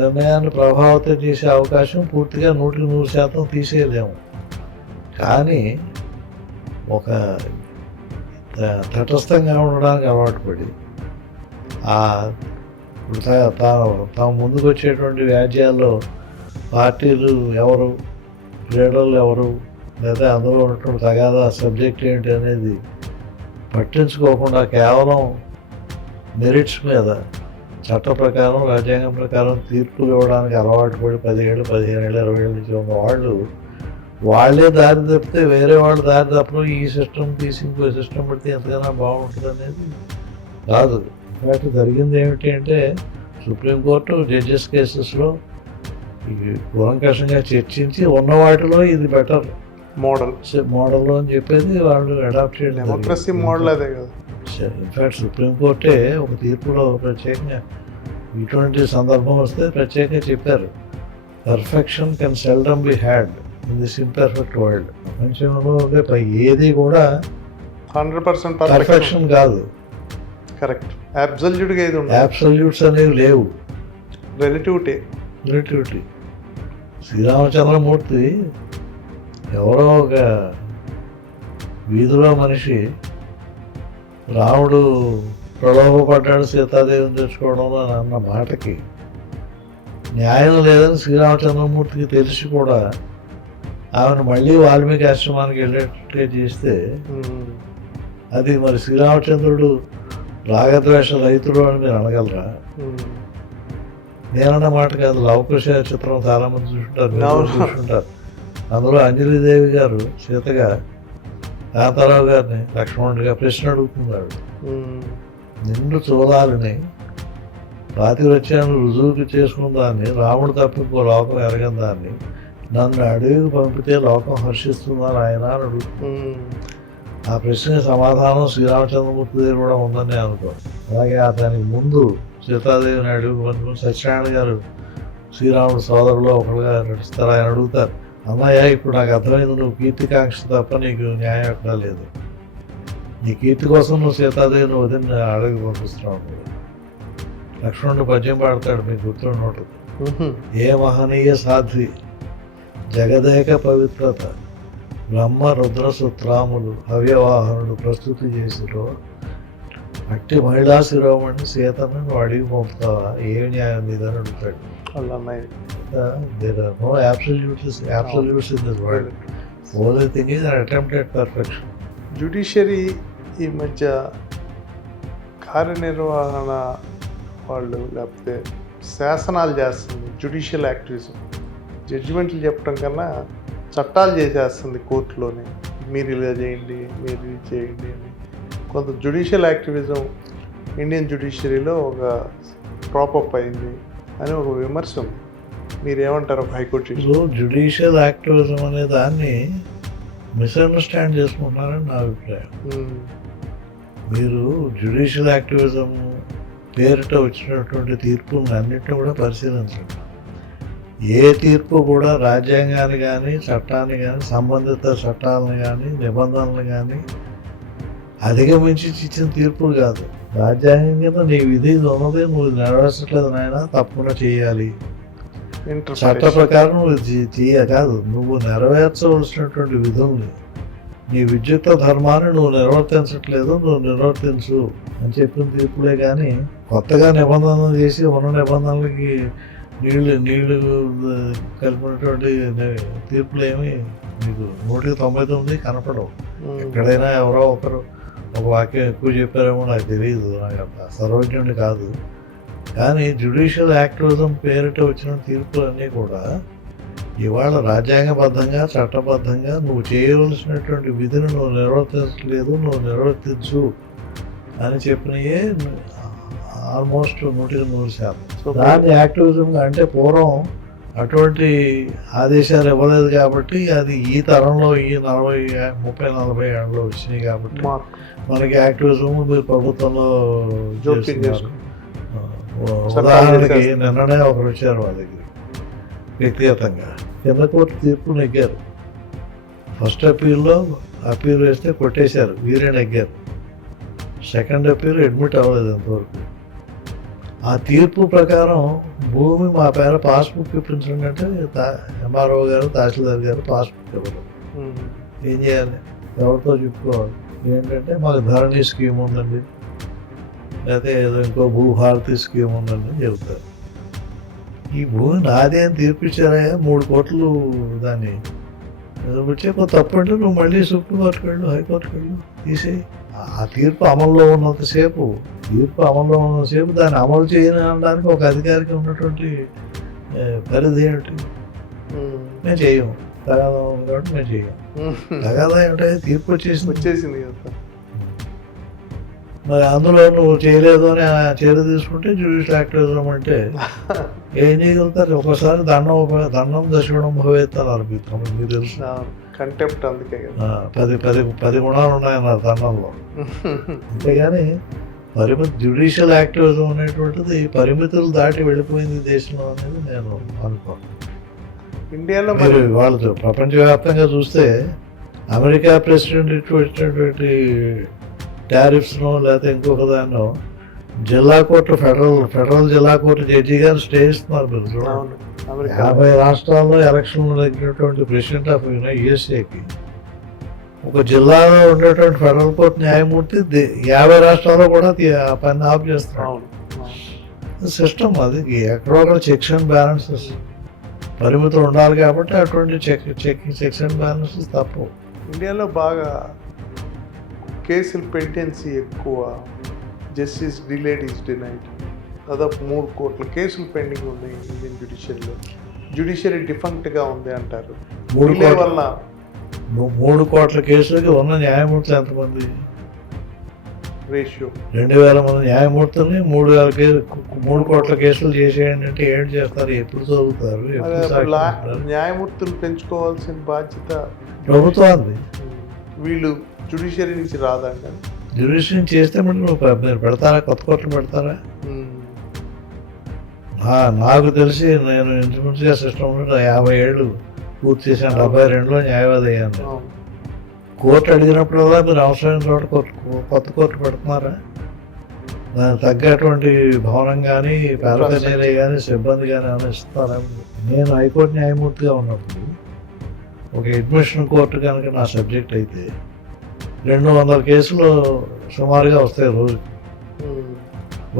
నిర్ణయాన్ని ప్రభావితం చేసే అవకాశం పూర్తిగా 100% తీసేయలేము. కానీ ఒక తటస్థంగా ఉండడానికి అలవాటు పడి ఇప్పుడు తాము ముందుకు వచ్చేటువంటి వ్యాజ్యాల్లో పార్టీలు ఎవరు, లీడర్లు ఎవరు, లేదా అందులో ఉన్నటువంటి తగాదా సబ్జెక్ట్ ఏంటి అనేది పట్టించుకోకుండా కేవలం మెరిట్స్ మీద చట్ట ప్రకారం రాజ్యాంగం ప్రకారం తీర్పులు ఇవ్వడానికి అలవాటు పడి 10 ఏళ్ళు 15 ఏళ్ళు 20 ఏళ్ళ నుంచి ఉన్న వాళ్ళు వాళ్ళే దారి తప్పితే వేరే వాళ్ళు దారి తప్పడం ఈ సిస్టమ్ తీసి ఇంకో సిస్టమ్ పెడితే ఎంతకైనా బాగుంటుంది అనేది కాదు. ఇన్ఫాక్ట్ జరిగింది ఏమిటి అంటే సుప్రీంకోర్టు జడ్జెస్ కేసెస్లో కూలంకషంగా చర్చించి ఉన్న వాటిలో ఇది బెటర్ మోడల్ అని చెప్పేది వాళ్ళు అడాప్ట్ చేయడం. డెమోక్రసీ మోడల్ అదే కదా. ఇన్ఫాక్ట్ సుప్రీంకోర్టే ఒక తీర్పులో ప్రత్యేకంగా ఇటువంటి సందర్భం వస్తే ప్రత్యేకంగా చెప్పారు, perfection can seldom be had in this imperfect world. ప్రపంచంలో ఏది కూడా 100% పర్ఫెక్షన్ కాదు. కరెక్ట్. అబ్సల్యూట్గా ఏది ఉండదు. అబ్సల్యూట్స్ అనేవి లేవు. రిలేటివిటీ. శ్రీరామచంద్రమూర్తి ఎవరో ఒక వీధిలో మనిషి రాముడు ప్రలోభపడ్డాడు సీతాదేవిని తెచ్చుకోవడంలో అన్న మాటకి న్యాయం లేదని శ్రీరామచంద్రమూర్తికి తెలిసి కూడా ఆమెను మళ్ళీ వాల్మీకి ఆశ్రమానికి వెళ్ళేట్టే చేస్తే అది మరి శ్రీరామచంద్రుడు రాగద్వేష రైతుడు అని మీరు అనగలరా? నేనన్న మాట కాదు. లవకుశ చిత్రం చాలామంది చూసుంటారు. అందులో అంజలిదేవి గారు సీతగా కాంతారావు గారిని లక్ష్మణుడిగా ప్రశ్న అడుగుతున్నాడు, నిన్ను చూడాలని పాతివ్రత్యాన్ని రుజువుకి చేసుకున్న దాన్ని, రాముడు తప్ప ఇంకో లోకం ఎరగని దాన్ని నన్ను అడవికి పంపితే లోకం హర్షిస్తుందని ఆయన అడుగుతుంది. ఆ ప్రశ్నకి సమాధానం శ్రీరామచంద్రమూర్తి దగ్గర కూడా ఉందని అనుకో. అలాగే దానికి ముందు సీతాదేవిని అడవికి పంపుకుని సత్యనారాయణ గారు శ్రీరాముడు సోదరులో ఒకరుగా నడుస్తారు. ఆయన అడుగుతారు, అన్నయ్య ఇప్పుడు నాకు అర్థమైంది, నువ్వు కీర్తికాంక్ష తప్ప నీకు న్యాయం ఎక్కడా లేదు. నీ కీర్తి కోసం నువ్వు సీతాదేవిని వదిలి అడవికి పంపిస్తున్నావు. లక్ష్మణుడు పద్యం పాడతాడు, మీకు గుర్తుండటం, ఏ మహనీయ సాధ్వి జగదేక పవిత్రత బ్రహ్మ రుద్ర సుత్రాములు హవ్యవాహనుడు ప్రస్తుతి చేసిరో అట్టి మహిళా శిరోమణి సీతను నువ్వు అడిగి పంపుతావా, ఏ న్యాయం మీద అని అడుగుతాడు. There are no absolutes in this world. Only thing is an attempt at perfection. Judiciary ఈ మధ్య కార్యనిర్వహణ వాళ్ళు లేకపోతే శాసనాలు చేస్తుంది. జ్యుడిషియల్ యాక్టివిజం జడ్జిమెంట్లు చెప్పడం కన్నా చట్టాలు చేసేస్తుంది కోర్టులోనే. మీరు ఇలా చేయండి, మీరు ఇది చేయండి అని. కొంత జ్యుడిషియల్ యాక్టివిజం ఇండియన్ జ్యుడిషియరీలో ఒక ప్రాపప్ అయింది అని ఒక విమర్శ ఉంది. మీరేమంటారు? హైకోర్టు జ్యుడిషియల్ యాక్టివిజం అనే దాన్ని మిస్అండర్స్టాండ్ చేసుకుంటున్నారని నా అభిప్రాయం. మీరు జ్యుడిషియల్ యాక్టివిజం పేరిట వచ్చినటువంటి తీర్పులను అన్నింటినీ కూడా పరిశీలించండి. ఏ తీర్పు కూడా రాజ్యాంగాన్ని కానీ చట్టాన్ని కానీ సంబంధిత చట్టాలను కానీ నిబంధనలు కానీ అధిగమించి ఇచ్చిన తీర్పులు కాదు. రాజ్యాంగం కింద నీ విధి ఉన్నదే, నువ్వు నెరవేర్చట్లేదు నాయన, తప్పకుండా చేయాలి. చట్ట ప్రకారం నువ్వు కాదు, నువ్వు నెరవేర్చవలసినటువంటి విధుల్ని, నీ విద్యుత్ ధర్మాన్ని నువ్వు నిర్వర్తించట్లేదు, నువ్వు నిర్వర్తించు అని చెప్పిన తీర్పులే కానీ కొత్తగా నిబంధనలు చేసి ఉన్న నిబంధనలకి నీళ్లు కలిపినటువంటి తీర్పులు ఏమి మీకు 199 కనపడవు. ఎక్కడైనా ఎవరో ఒకరు ఒక వాక్యం ఎక్కువ చెప్పారేమో నాకు తెలియదు, నాకు అంత సర్వజ్ఞుడిని కాదు. కానీ జ్యుడిషియల్ యాక్టివిజం పేరిట వచ్చిన తీర్పులన్నీ కూడా ఇవాళ రాజ్యాంగబద్ధంగా చట్టబద్ధంగా నువ్వు చేయవలసినటువంటి విధిని నువ్వు నిర్వర్తించలేదు, నువ్వు నిర్వర్తించు అని చెప్పినయే ఆల్మోస్ట్ 100%. దాన్ని యాక్టివిజంగా అంటే పూర్వం అటువంటి ఆదేశాలు ఇవ్వలేదు కాబట్టి అది ఈ తరంలో ఈ 30-40 ఏళ్ళలో వచ్చినాయి కాబట్టి మార్క్ మనకి యాక్టివిజం మీరు ప్రభుత్వంలో జోక్యం చేస్తున్నారు. చేసుకుంటారు. ఉదాహరణకి నిన్ననే ఒకరు వచ్చారు మా దగ్గర వ్యక్తిగతంగా కింద కోర్టు తీర్పు నెగ్గారు. ఫస్ట్ అప్పీల్లో అప్పీల్ వేస్తే కొట్టేశారు, వీరే నెగ్గారు. సెకండ్ అప్పీల్ అడ్మిట్ అవ్వలేదు ఎంతవరకు. ఆ తీర్పు ప్రకారం భూమి మా పేర పాస్బుక్ ఇప్పించండి అంటే ఎంఆర్ఓ గారు తహసీల్దార్ గారు పాస్బుక్ ఇవ్వరు. ఏం చేయాలి? ఎవరితో చెప్పుకోవాలి? ఏంటంటే మాకు ధరణి స్కీమ్ ఉందండి, లేకపోతే ఏదో ఇంకో భూభారతి స్కీమ్ ఉందండి చెబుతారు. ఈ భూమి నాదే అని తీర్పిచ్చారా 3 కోట్లు దాన్ని వచ్చే తప్పు అంటే నువ్వు మళ్ళీ సుప్రీంకోర్టుకు వెళ్ళు, హైకోర్టుకు వెళ్ళు, తీసేయి. ఆ తీర్పు అమల్లో ఉన్నంతసేపు దాన్ని అమలు చేయని అనడానికి ఒక అధికారికి ఉన్నటువంటి పరిధి ఏమిటి? మేము చేయము, తగాదా ఉంది కాబట్టి మేము చేయము. తగాదా ఏమిటంటే తీర్పు వచ్చేసింది కదా. మరి అందులో నువ్వు చేయలేదు అని చర్య తీసుకుంటే జ్యుడిషియల్ యాక్టివిజం అంటే ఏం చేయగలుగుతారు? ఒకసారి దండం దశగుణం భవేత్ అన్నారు మీకు తెలుసు. కంటెంప్ట్ అందుకే కదా. 10 గుణాలు ఉన్నాయన్నారు దండంలో. అంతేగాని జ్యుడిషియల్ యాక్టివిజం అనేటువంటిది పరిమితులు దాటి వెళ్ళిపోయింది దేశంలో అనేది నేను అనుకోను. ఇండియాలో మీరు వాళ్ళు ప్రపంచవ్యాప్తంగా చూస్తే అమెరికా ప్రెసిడెంట్ ఇచ్చినటువంటి టారిఫ్స్ను లేకపోతే ఇంకొక దాన్నో జిల్లా కోర్టు ఫెడరల్ జిల్లా కోర్టు జడ్జి గారు స్టే ఇస్తున్నారు. మీరు చూడండి, 50 రాష్ట్రాల్లో ఎలక్షన్లు తగ్గినటువంటి ప్రెసిడెంట్ ఆఫ్ యుఎస్ఏకి ఒక జిల్లాలో ఉండేటువంటి ఫెడరల్ కోర్టు న్యాయమూర్తి 50 రాష్ట్రాల్లో కూడా పని ఆఫ్ చేస్తున్నారు. సిస్టమ్ అది. ఎక్కడో అక్కడ చెక్స్ అండ్ బ్యాలెన్సెస్ పరిమితులు ఉండాలి కాబట్టి అటువంటి చెక్స్ అండ్ బ్యాలెన్సెస్ తప్పు. ఇండియాలో బాగా కేసులు పెండెన్సీ ఎక్కువ, జస్టిస్ డిలేడ్ ఈజ్ డినైడ్. దాదాపు 3 కోట్ల కేసులు పెండింగ్ ఉన్నాయి ఇండియన్ జ్యుడిషియరీ డిఫంక్ట్గా ఉంది అంటారు. 3 కోట్ల కేసులకి ఉన్న న్యాయమూర్తులు ఎంతమంది? రేషియో 2000 మంది న్యాయమూర్తుల్ని 3 కోట్ల కేసులు చేసేయండి అంటే ఏం చేస్తారు? ఎప్పుడు చదువుతారు? న్యాయమూర్తులు పెంచుకోవాల్సిన బాధ్యత ప్రభుత్వాన్ని. వీళ్ళు జ్యుడిషియరీ నుంచి రాదండి. జ్యుడిషియరీ చేస్తే మీరు పెడతారా? కొత్త కోట్లు పెడతారా? నాకు తెలిసి నేను ఇంచుమించుగా సిస్టంలో 50 ఏళ్ళు పూర్తి చేశాను. 72లో న్యాయవాది అయ్యాను. కోర్టు అడిగినప్పుడల్లా మీరు అవసరమైన చోట కొత్త కోర్టు పెడుతున్నారా? దానికి తగ్గటువంటి భవనం కానీ పారదర్శకత కానీ సిబ్బంది కానీ ఏమైనా ఇస్తారా? నేను హైకోర్టు న్యాయమూర్తిగా ఉన్నప్పుడు ఒక అడ్మిషన్ కోర్టు కనుక నా సబ్జెక్ట్ అయితే 200 కేసులు సుమారుగా వస్తాయి రోజు.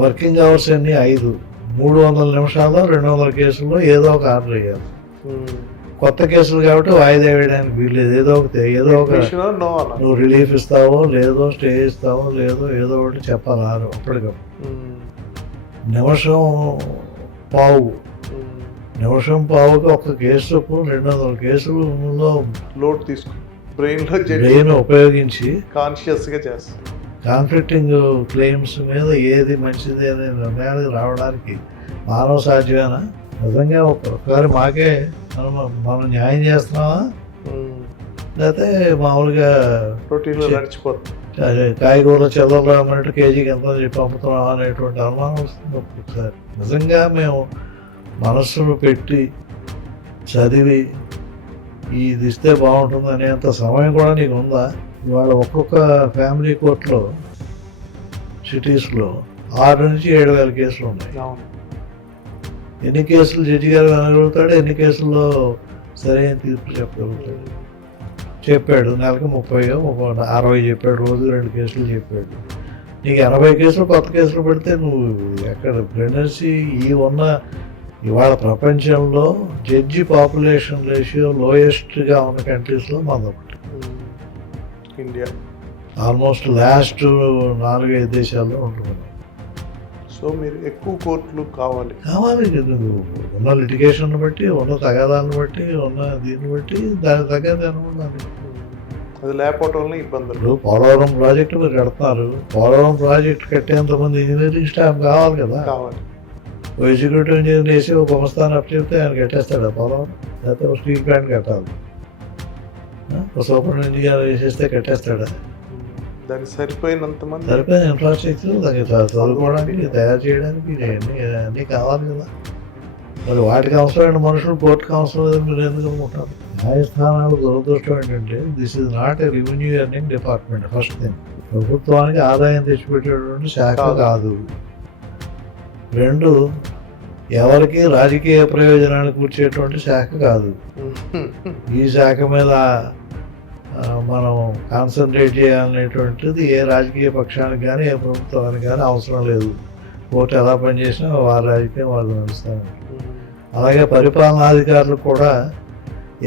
వర్కింగ్ అవర్స్ అన్నీ 5, 300 నిమిషాల్లో 200 కేసుల్లో ఏదో ఒక ఆర్డర్ వేయాలి. కొత్త కేసులు కాబట్టి వాయిదా వేయడానికి వీల్లేదు. ఏదో ఒక నువ్వు రిలీఫ్ ఇస్తావో లేదో, స్టే ఇస్తావో లేదో, ఏదో ఒకటి చెప్పాలి అప్పటికప్పుడు. నిమిషం పావుకి ఒక కేసు 200 కేసులలో లోడ్ తీసుకు బ్రెయిన్ ఉపయోగించి కాన్షియస్గా చేస్తాం. కాన్ఫ్లిక్టింగ్ క్లెయిమ్స్ మీద ఏది మంచిది అనే నిర్ణయానికి రావడానికి మానవ సాధ్యమేనా? నిజంగా ఒక్కొక్కసారి మాకే మనం న్యాయం చేస్తున్నామా లేకపోతే మామూలుగా కాయగూరల చెల్లెలు అన్నట్టు కేజీకి ఎంత చెప్పి పంపుతున్నామా అనేటువంటి అనుమానం వస్తుంది ఒక్కొక్కసారి. నిజంగా మేము మనస్సును పెట్టి చదివి ఇది ఇస్తే బాగుంటుంది అనేంత సమయం కూడా నీకు ఉందా? ఇవాళ ఒక్కొక్క ఫ్యామిలీ కోర్టులో సిటీస్లో 6 నుంచి 7,000 కేసులు ఉన్నాయి. ఎన్ని కేసులు జడ్జి గారు వినగలుగుతాడు? ఎన్ని కేసుల్లో సరైన తీర్పు చెప్పగలుగుతాడు? చెప్పాడు నెలకు 30, 60 చెప్పాడు, రోజు 2 కేసులు చెప్పాడు. నీకు 80 కేసులు కొత్త కేసులు పెడితే నువ్వు ఎక్కడ? ప్రెగ్నెన్సీ ఇవాళ ప్రపంచంలో జడ్జి పాపులేషన్ రేషియో లోయెస్ట్గా ఉన్న కంట్రీస్లో మనదొకటి. ఇండియా ఆల్మోస్ట్ లాస్ట్ 4-5 దేశాల్లో ఉంటుంది. సో మీరు ఎక్కువ కోర్టులు కావాలి. ఉన్న లిటిగేషన్ బట్టి, ఉన్న తగాదాలను బట్టి, ఉన్న దీన్ని బట్టి దానికి తగ్గది అనుకున్నాను. అది లేకపోవటం వల్ల ఇబ్బందులు. పోలవరం ప్రాజెక్టు మీరు కడుతున్నారు. పోలవరం ప్రాజెక్ట్ కట్టేంతమంది ఇంజనీరింగ్ స్టాఫ్ కావాలి కదా. ఓ ఎగ్జిక్యూటివ్ ఇంజనీర్ వేసి ఒక సంస్థానం అప్ చెప్తే ఆయన కట్టేస్తాడు ఆ పొలం, లేకపోతే ఒక స్టీల్ ప్లాంట్ కట్టాలి, ఒక సూపర్ ఇంజనీర్ వేసేస్తే కట్టేస్తాడా? దానికి సరిపోయినంత మంది సరిపోయిన ఇన్ఫ్రాస్ట్రక్చర్ దానికి చదువుకోవడానికి తయారు చేయడానికి అన్నీ కావాలి కదా. మరి వాటికి అవసరమైన మనుషులు కోర్టుకి అవసరం లేదు మీరు ఎందుకు అనుకుంటారు? న్యాయస్థానాలు దురదృష్టం ఏంటంటే this is not a revenue earning department. First thing, ప్రభుత్వానికి ఆదాయం తెచ్చిపెట్టేటువంటి శాఖ కాదు. రెండు, ఎవరికి రాజకీయ ప్రయోజనానికి కూర్చేటువంటి శాఖ కాదు. ఈ శాఖ మీద మనం కాన్సన్ట్రేట్ చేయాలనేటువంటిది ఏ రాజకీయ పక్షానికి కానీ ఏ ప్రభుత్వానికి కానీ అవసరం లేదు. కోర్టు ఎలా పనిచేసినా వారి రాజకీయం వాళ్ళు నడుస్తారు. అలాగే పరిపాలనాధికారులు కూడా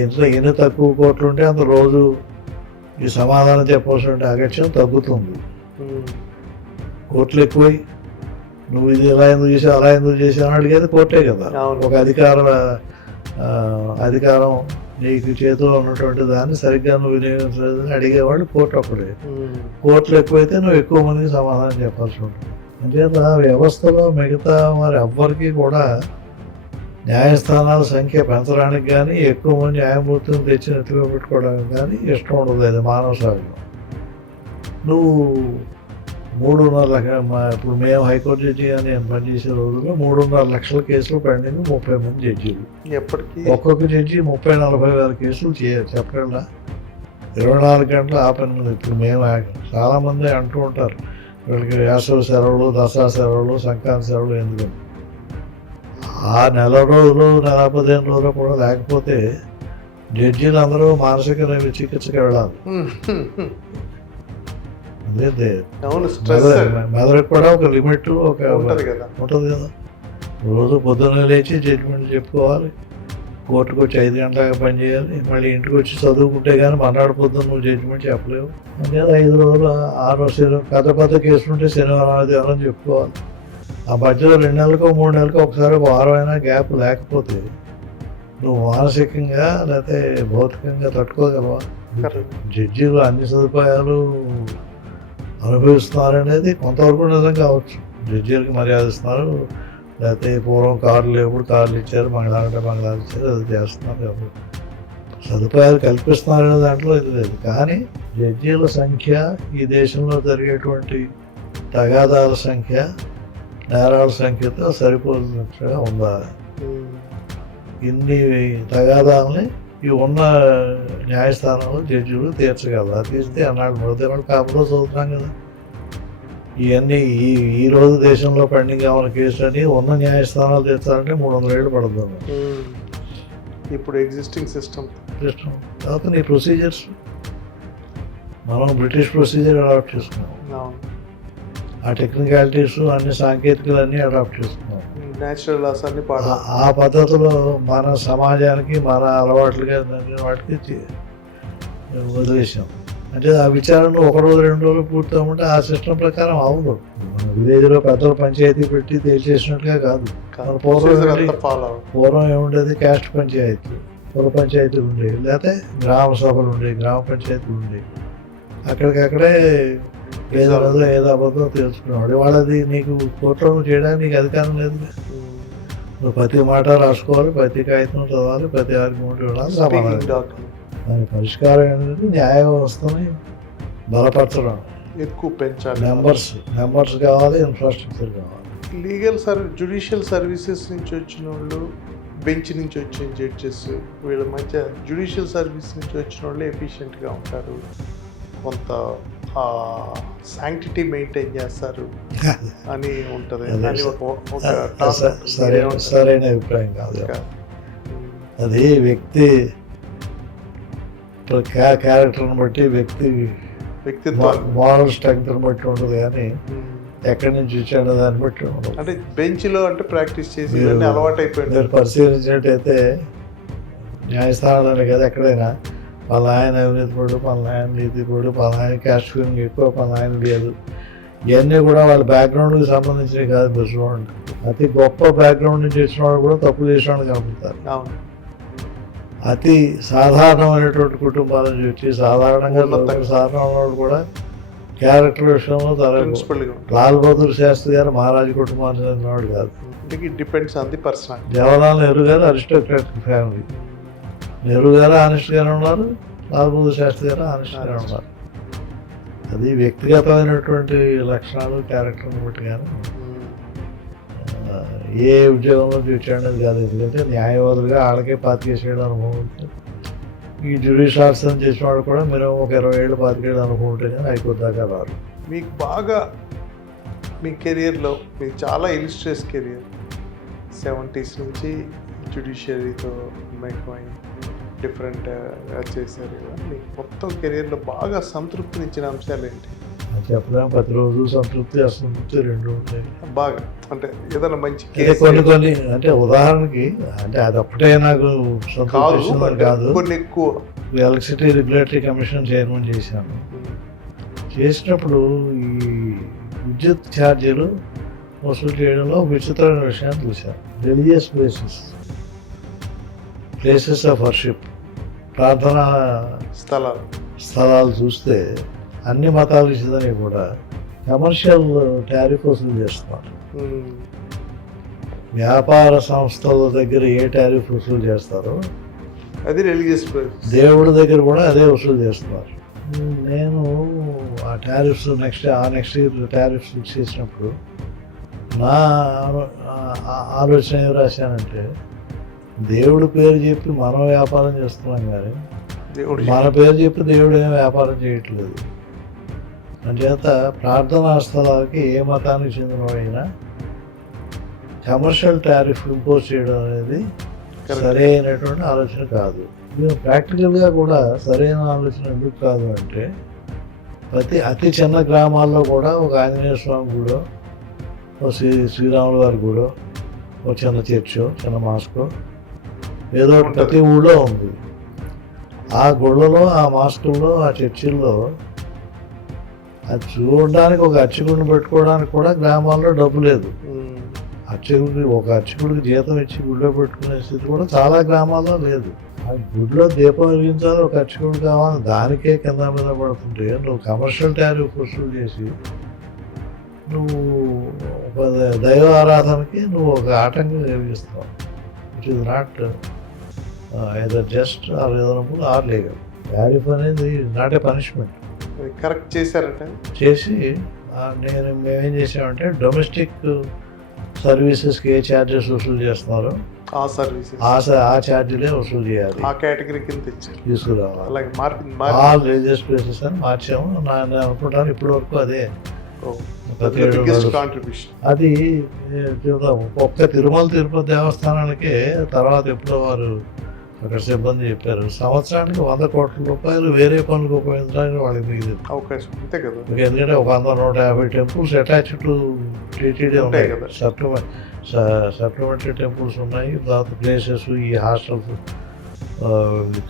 ఇంట్లో ఎన్ని తక్కువ కోట్లు ఉంటే అంత రోజు ఈ సమాధానం చెప్పవలసిన అగత్యం తగ్గుతుంది. కోట్లు ఎక్కువై నువ్వు ఇది ఎలా ఎందుకు చేసావు అలా ఎందుకు చేసావు అని అడిగేది కోర్టే కదా. ఒక అధికారం నీకు చేతిలో ఉన్నటువంటి దాన్ని సరిగ్గా నువ్వు వినియోగించలేదని అడిగేవాడు కోర్టు అప్పుడే. కోర్టులు ఎక్కువైతే నువ్వు ఎక్కువ మందికి సమాధానం చెప్పాల్సి ఉంటుంది. అంచేత వ్యవస్థలో మిగతా వారి ఎవ్వరికీ కూడా న్యాయస్థానాల సంఖ్య పెంచడానికి కానీ ఎక్కువ మంది న్యాయమూర్తిని తెచ్చి నెత్తిలో పెట్టుకోవడానికి కానీ ఇష్టం ఉండదు. అది మానవ సహజం. నువ్వు 3.5 లక్షల, ఇప్పుడు మేము హైకోర్టు జడ్జి అని నేను పనిచేసే రోజుల్లో 3.5 లక్షల కేసులు పెండింగ్, 30 మంది జడ్జీలు. ఎప్పటికీ ఒక్కొక్క జడ్జి 30-40 వేల కేసులు చెప్పగలరా? 24 గంటలు ఆ పని మీద. ఇప్పుడు మేము చాలామంది అంటూ ఉంటారు వీళ్ళకి వేసవి సెలవులు, దసరా సెలవులు, సంక్రాంతి సెలవులు ఎందుకు? ఆ నెల రోజులు, నెల 15 రోజులు కూడా లేకపోతే జడ్జీలు అందరూ మానసిక చికిత్సకు వెళ్ళాలి. మెదడుకు కూడా ఒక లిమిట్ ఉంటుంది కదా. రోజు పొద్దున్న లేచి జడ్జిమెంట్ చెప్పుకోవాలి, కోర్టుకు వచ్చి 5 గంటలకు పని చేయాలి, మళ్ళీ ఇంటికి వచ్చి చదువుకుంటే కానీ మర్నాడు పొద్దున్న నువ్వు జడ్జిమెంట్ చెప్పలేవు. అంటే 5 రోజులు 6 పెద్ద కేసులుంటే శనివారం ఆదివారం చెప్పుకోవాలి. ఆ మధ్యలో 2 నెలలకు 3 నెలలకు ఒకసారి ఒక వారం అయినా గ్యాప్ లేకపోతే నువ్వు మానసికంగా లేకపోతే భౌతికంగా తట్టుకోగలవా? జడ్జీలు అన్ని సదుపాయాలు అనుభవిస్తున్నారనేది కొంతవరకు నిజం కావచ్చు. జడ్జీలకి మర్యాద ఇస్తున్నారు, లేకపోతే పూర్వం కార్లు లేవు కార్లు ఇచ్చారు, మంగళాలు ఇచ్చారు, అది చేస్తున్నారు కాబట్టి సదుపాయాలు కల్పిస్తున్నారనే దాంట్లో ఇది లేదు. కానీ జడ్జీల సంఖ్య, ఈ దేశంలో జరిగేటువంటి తగాదాల సంఖ్య, నేరాల సంఖ్యతో సరిపోతున్నట్టుగా ఉందా? ఇన్ని తగాదాలని ఈ ఉన్న న్యాయస్థానంలో జడ్జిలు తీర్చగలరా? తీర్చితే అన్నాడు మృతదేవాడు కాపులో చదువుతున్నాం కదా. ఇవన్నీ ఈ రోజు దేశంలో పెండింగ్ ఉన్న కేసులని ఉన్న న్యాయస్థానాలు తీర్చాలంటే 300 ఏళ్ళు పడుతుంది. ఇప్పుడు ఎగ్జిస్టింగ్ సిస్టమ్ తర్వాత నీ ప్రొసీజర్స్ మనం బ్రిటిష్ ప్రొసీజర్ అడాప్ట్ చేసుకున్నాం. ఆ టెక్నికాలిటీస్ అన్ని సాంకేతికలు అన్నీ అడాప్ట్ చేసుకున్నాం. నేచురల్ లాస్ అన్ని ఆ పద్ధతిలో మన సమాజానికి మన అలవాట్లుగా వాటికి వదిలేసాం. అంటే ఆ విచారణ 1 రోజు 2 రోజులు పూర్తి అవ్వమంటే ఆ సిస్టమ్ ప్రకారం అవ్వదు. మన విలేజ్లో పెద్దలు పంచాయతీ పెట్టి తేల్చేసినట్టుగా కాదు. పూర్వం ఏముండేది? క్యాస్ట్ పంచాయతీ, కుల పంచాయతీలు ఉండేవి, లేకపోతే గ్రామ సభలు ఉండేవి, గ్రామ పంచాయతీలు ఉండేవి. అక్కడికక్కడే ఏదో అబద్ధం తెలుసుకునేవాడు. వాళ్ళది నీకు కోర్టులో చేయడానికి నీకు అధికారం లేదు. నువ్వు ప్రతి మాట రాసుకోవాలి, ప్రతి కాగితం చదవాలి, ప్రతి ఆర్గ్యుమెంట్ ఇవ్వాలి, సమాధానం. దాని పరిష్కారం ఏంటంటే న్యాయ వ్యవస్థని బలపరచడం, ఎక్కువ పెంచాలి. నెంబర్స్ కావాలి, ఇన్ఫ్రాస్ట్రక్చర్ కావాలి. లీగల్ జ్యుడిషియల్ సర్వీసెస్ నుంచి వచ్చిన వాళ్ళు, బెంచ్ నుంచి వచ్చిన జడ్జెస్, వీళ్ళ మధ్య జ్యుడిషియల్ సర్వీస్ నుంచి వచ్చిన వాళ్ళు ఎఫిషియెంట్గా ఉంటారు, కొంత శాంక్టిటీ మెయింటైన్ చేస్తారు అని ఉంటుంది. సరైన అభిప్రాయం కాదు. అది వ్యక్తి క్యారెక్టర్ని బట్టి, వ్యక్తిత్వం మోరల్ స్ట్రెంగ్త్ని బట్టి ఉంటుంది. కానీ ఎక్కడి నుంచి వచ్చాడో దాన్ని బట్టి ఉండదు. అంటే బెంచ్లో అంటే ప్రాక్టీస్ చేసి అలవాటు అయిపోయింది. మీరు పరిశీలించినట్టయితే న్యాయస్థానాలనే కదా ఎక్కడైనా పలాయన అవినీతిపడు, పలాయన నీతిపడు, పలాయన క్యాస్ట్ ఫీలింగ్ ఎక్కువ, పలాయన లేదు. ఇవన్నీ కూడా వాళ్ళ బ్యాక్గ్రౌండ్కి సంబంధించినవి కాదు. బస్సులో అతి గొప్ప బ్యాక్గ్రౌండ్ నుంచి వచ్చిన వాళ్ళు కూడా తప్పు చేసిన వాళ్ళు కనపడతారు. అతి సాధారణమైనటువంటి కుటుంబాల నుంచి వచ్చి సాధారణంగా సాధారణ వాళ్ళు కూడా క్యారెక్టర్ విషయంలో ప్రిన్సిపల్గా లాల్ బహదూర్ శాస్త్రి గారు మహారాజు కుటుంబానికి చెందినవాడు కాదు. It depends on the person. Jawaharlal Nehru గారు అరిస్టోక్రాటిక్ ఫ్యామిలీ. నెహ్రూ గారు ఆనెస్ట్గానే ఉన్నారు, లాల్ బహదూర్ శాస్త్రి గారు ఆనెస్ట్గానే ఉన్నారు. అది వ్యక్తిగతమైనటువంటి లక్షణాలు క్యారెక్టర్ని బట్టి కానీ ఏ ఉద్యోగంలో చూచాడనేది కాదు. ఎందుకంటే న్యాయవాదులుగా వాళ్ళకే 25 ఏళ్ళ అనుభవం ఉంటుంది. ఈ జ్యుడిషియల్ ఆఫీసర్ చేసిన వాడు కూడా మినిమం ఒక 20 ఏళ్ళు 25 ఏళ్ళు అనుభవం ఉంటే కానీ హైకోర్టు దాకా రారు. మీకు బాగా మీ కెరియర్లో మీకు చాలా ఇలిస్ట్రియస్ కెరియర్ 70s నుంచి జ్యుడిషియరీతో మేకమై డిఫరెంట్ చేశారు కదా, మీకు మొత్తం కెరియర్లో బాగా సంతృప్తినిచ్చిన అంశాలు ఏంటి? చెప్పలేము. ప్రతిరోజు సంతృప్తి అసంతృప్తి రెండు ఉంటాయి. బాగా అంటే ఏదైనా మంచి కొన్ని అంటే ఉదాహరణకి అంటే అదొక్కటే నాకు సంతృప్తి కాదు. కొన్ని ఎక్కువ ఎలక్ట్రిసిటీ రెగ్యులేటరీ కమిషన్ చైర్మన్ చేశాను. చేసినప్పుడు ఈ విద్యుత్ ఛార్జీలు వసూలు చేయడంలో విచిత్రమైన విషయాన్ని చూశాను. రిలీజియస్ ప్లేసెస్ ఆఫ్ వర్షిప్, ప్రార్థనా స్థలాలు చూస్తే అన్ని మతాలు ఇచ్చిందని కూడా కమర్షియల్ టారిఫ్ వసూలు చేస్తున్నారు. వ్యాపార సంస్థల దగ్గర ఏ టారిఫ్ వసూలు చేస్తారో అది రిలీజియస్ దేవుడి దగ్గర కూడా అదే వసూలు చేస్తున్నారు. నేను ఆ tariffs next year tariffs fix చేసినప్పుడు నా ఆలోచన ఏం రాశానంటే, దేవుడి పేరు చెప్పి మనం వ్యాపారం చేస్తున్నాం కానీ మన పేరు చెప్పి దేవుడు ఏం వ్యాపారం చేయట్లేదు. అంచేత ప్రార్థనా స్థలాలకి ఏ మతానికి చెందినవైనా కమర్షియల్ టారిఫ్ ఇంపోజ్ చేయడం అనేది సరైనటువంటి ఆలోచన కాదు. నేను ప్రాక్టికల్గా కూడా సరైన ఆలోచన ఎందుకు కాదు అంటే, అతి చిన్న గ్రామాల్లో కూడా ఒక ఆంజనేయ స్వామి గుడో, ఒక శ్రీరాముల వారి గుడో, ఒక చిన్న చర్చో చిన్న మాస్కో ఏదో ప్రతి ఊళ్ళో ఉంది. ఆ గుళ్ళలో, ఆ మాస్కుల్లో, ఆ చర్చిల్లో అది చూడడానికి ఒక అర్చకుడిని పెట్టుకోవడానికి కూడా గ్రామాల్లో డబ్బు లేదు. ఒక అర్చకుడికి జీతం ఇచ్చి గుడిలో పెట్టుకునే స్థితి కూడా చాలా గ్రామాల్లో లేదు. ఆ గుడిలో దీపం వెలిగించాలి, ఒక అర్చకుడు కావాలి, దానికే కింద మీద పడుతుంటే నువ్వు కమర్షియల్ టారిఫ్ వసూలు చేసి నువ్వు దైవ ఆరాధనకి నువ్వు ఒక ఆటంకం కలిగిస్తావు. It is not either just or reasonable or legal. Tariff అనేది నాట్ ఏ పనిష్మెంట్. కరెక్ట్ చేశారంటే చేసి మేమేం చేసామంటే డొమెస్టిక్ సర్వీసెస్కి ఏ ఛార్జెస్ వసూలు చేస్తున్నారో ఆ ఛార్జీలే వసూలు చేయాలి. ఆ కేటగిరీ కింద తీసుకురావాలి. ఆల్ రిలీజియస్ ప్లేసెస్ అని మార్చాము. నేను అనుకుంటాను ఇప్పటి వరకు అదే అది. ఒక్క తిరుమల తిరుపతి దేవస్థానానికి తర్వాత ఎప్పుడో వారు అక్కడ సిబ్బంది చెప్పారు, సంవత్సరానికి 100 కోట్ల రూపాయలు వేరే పనులకు ఉపయోగించడానికి వాళ్ళకి మిగిలింది అవకాశం అంతే కదా. ఎందుకంటే ఒక 100-150 టెంపుల్స్ అటాచ్ టు టీటీడీ ఉన్నాయి కదా, సప్లిమెంటరీ టెంపుల్స్ ఉన్నాయి. తర్వాత ప్లేసెస్, ఈ హాస్టల్స్,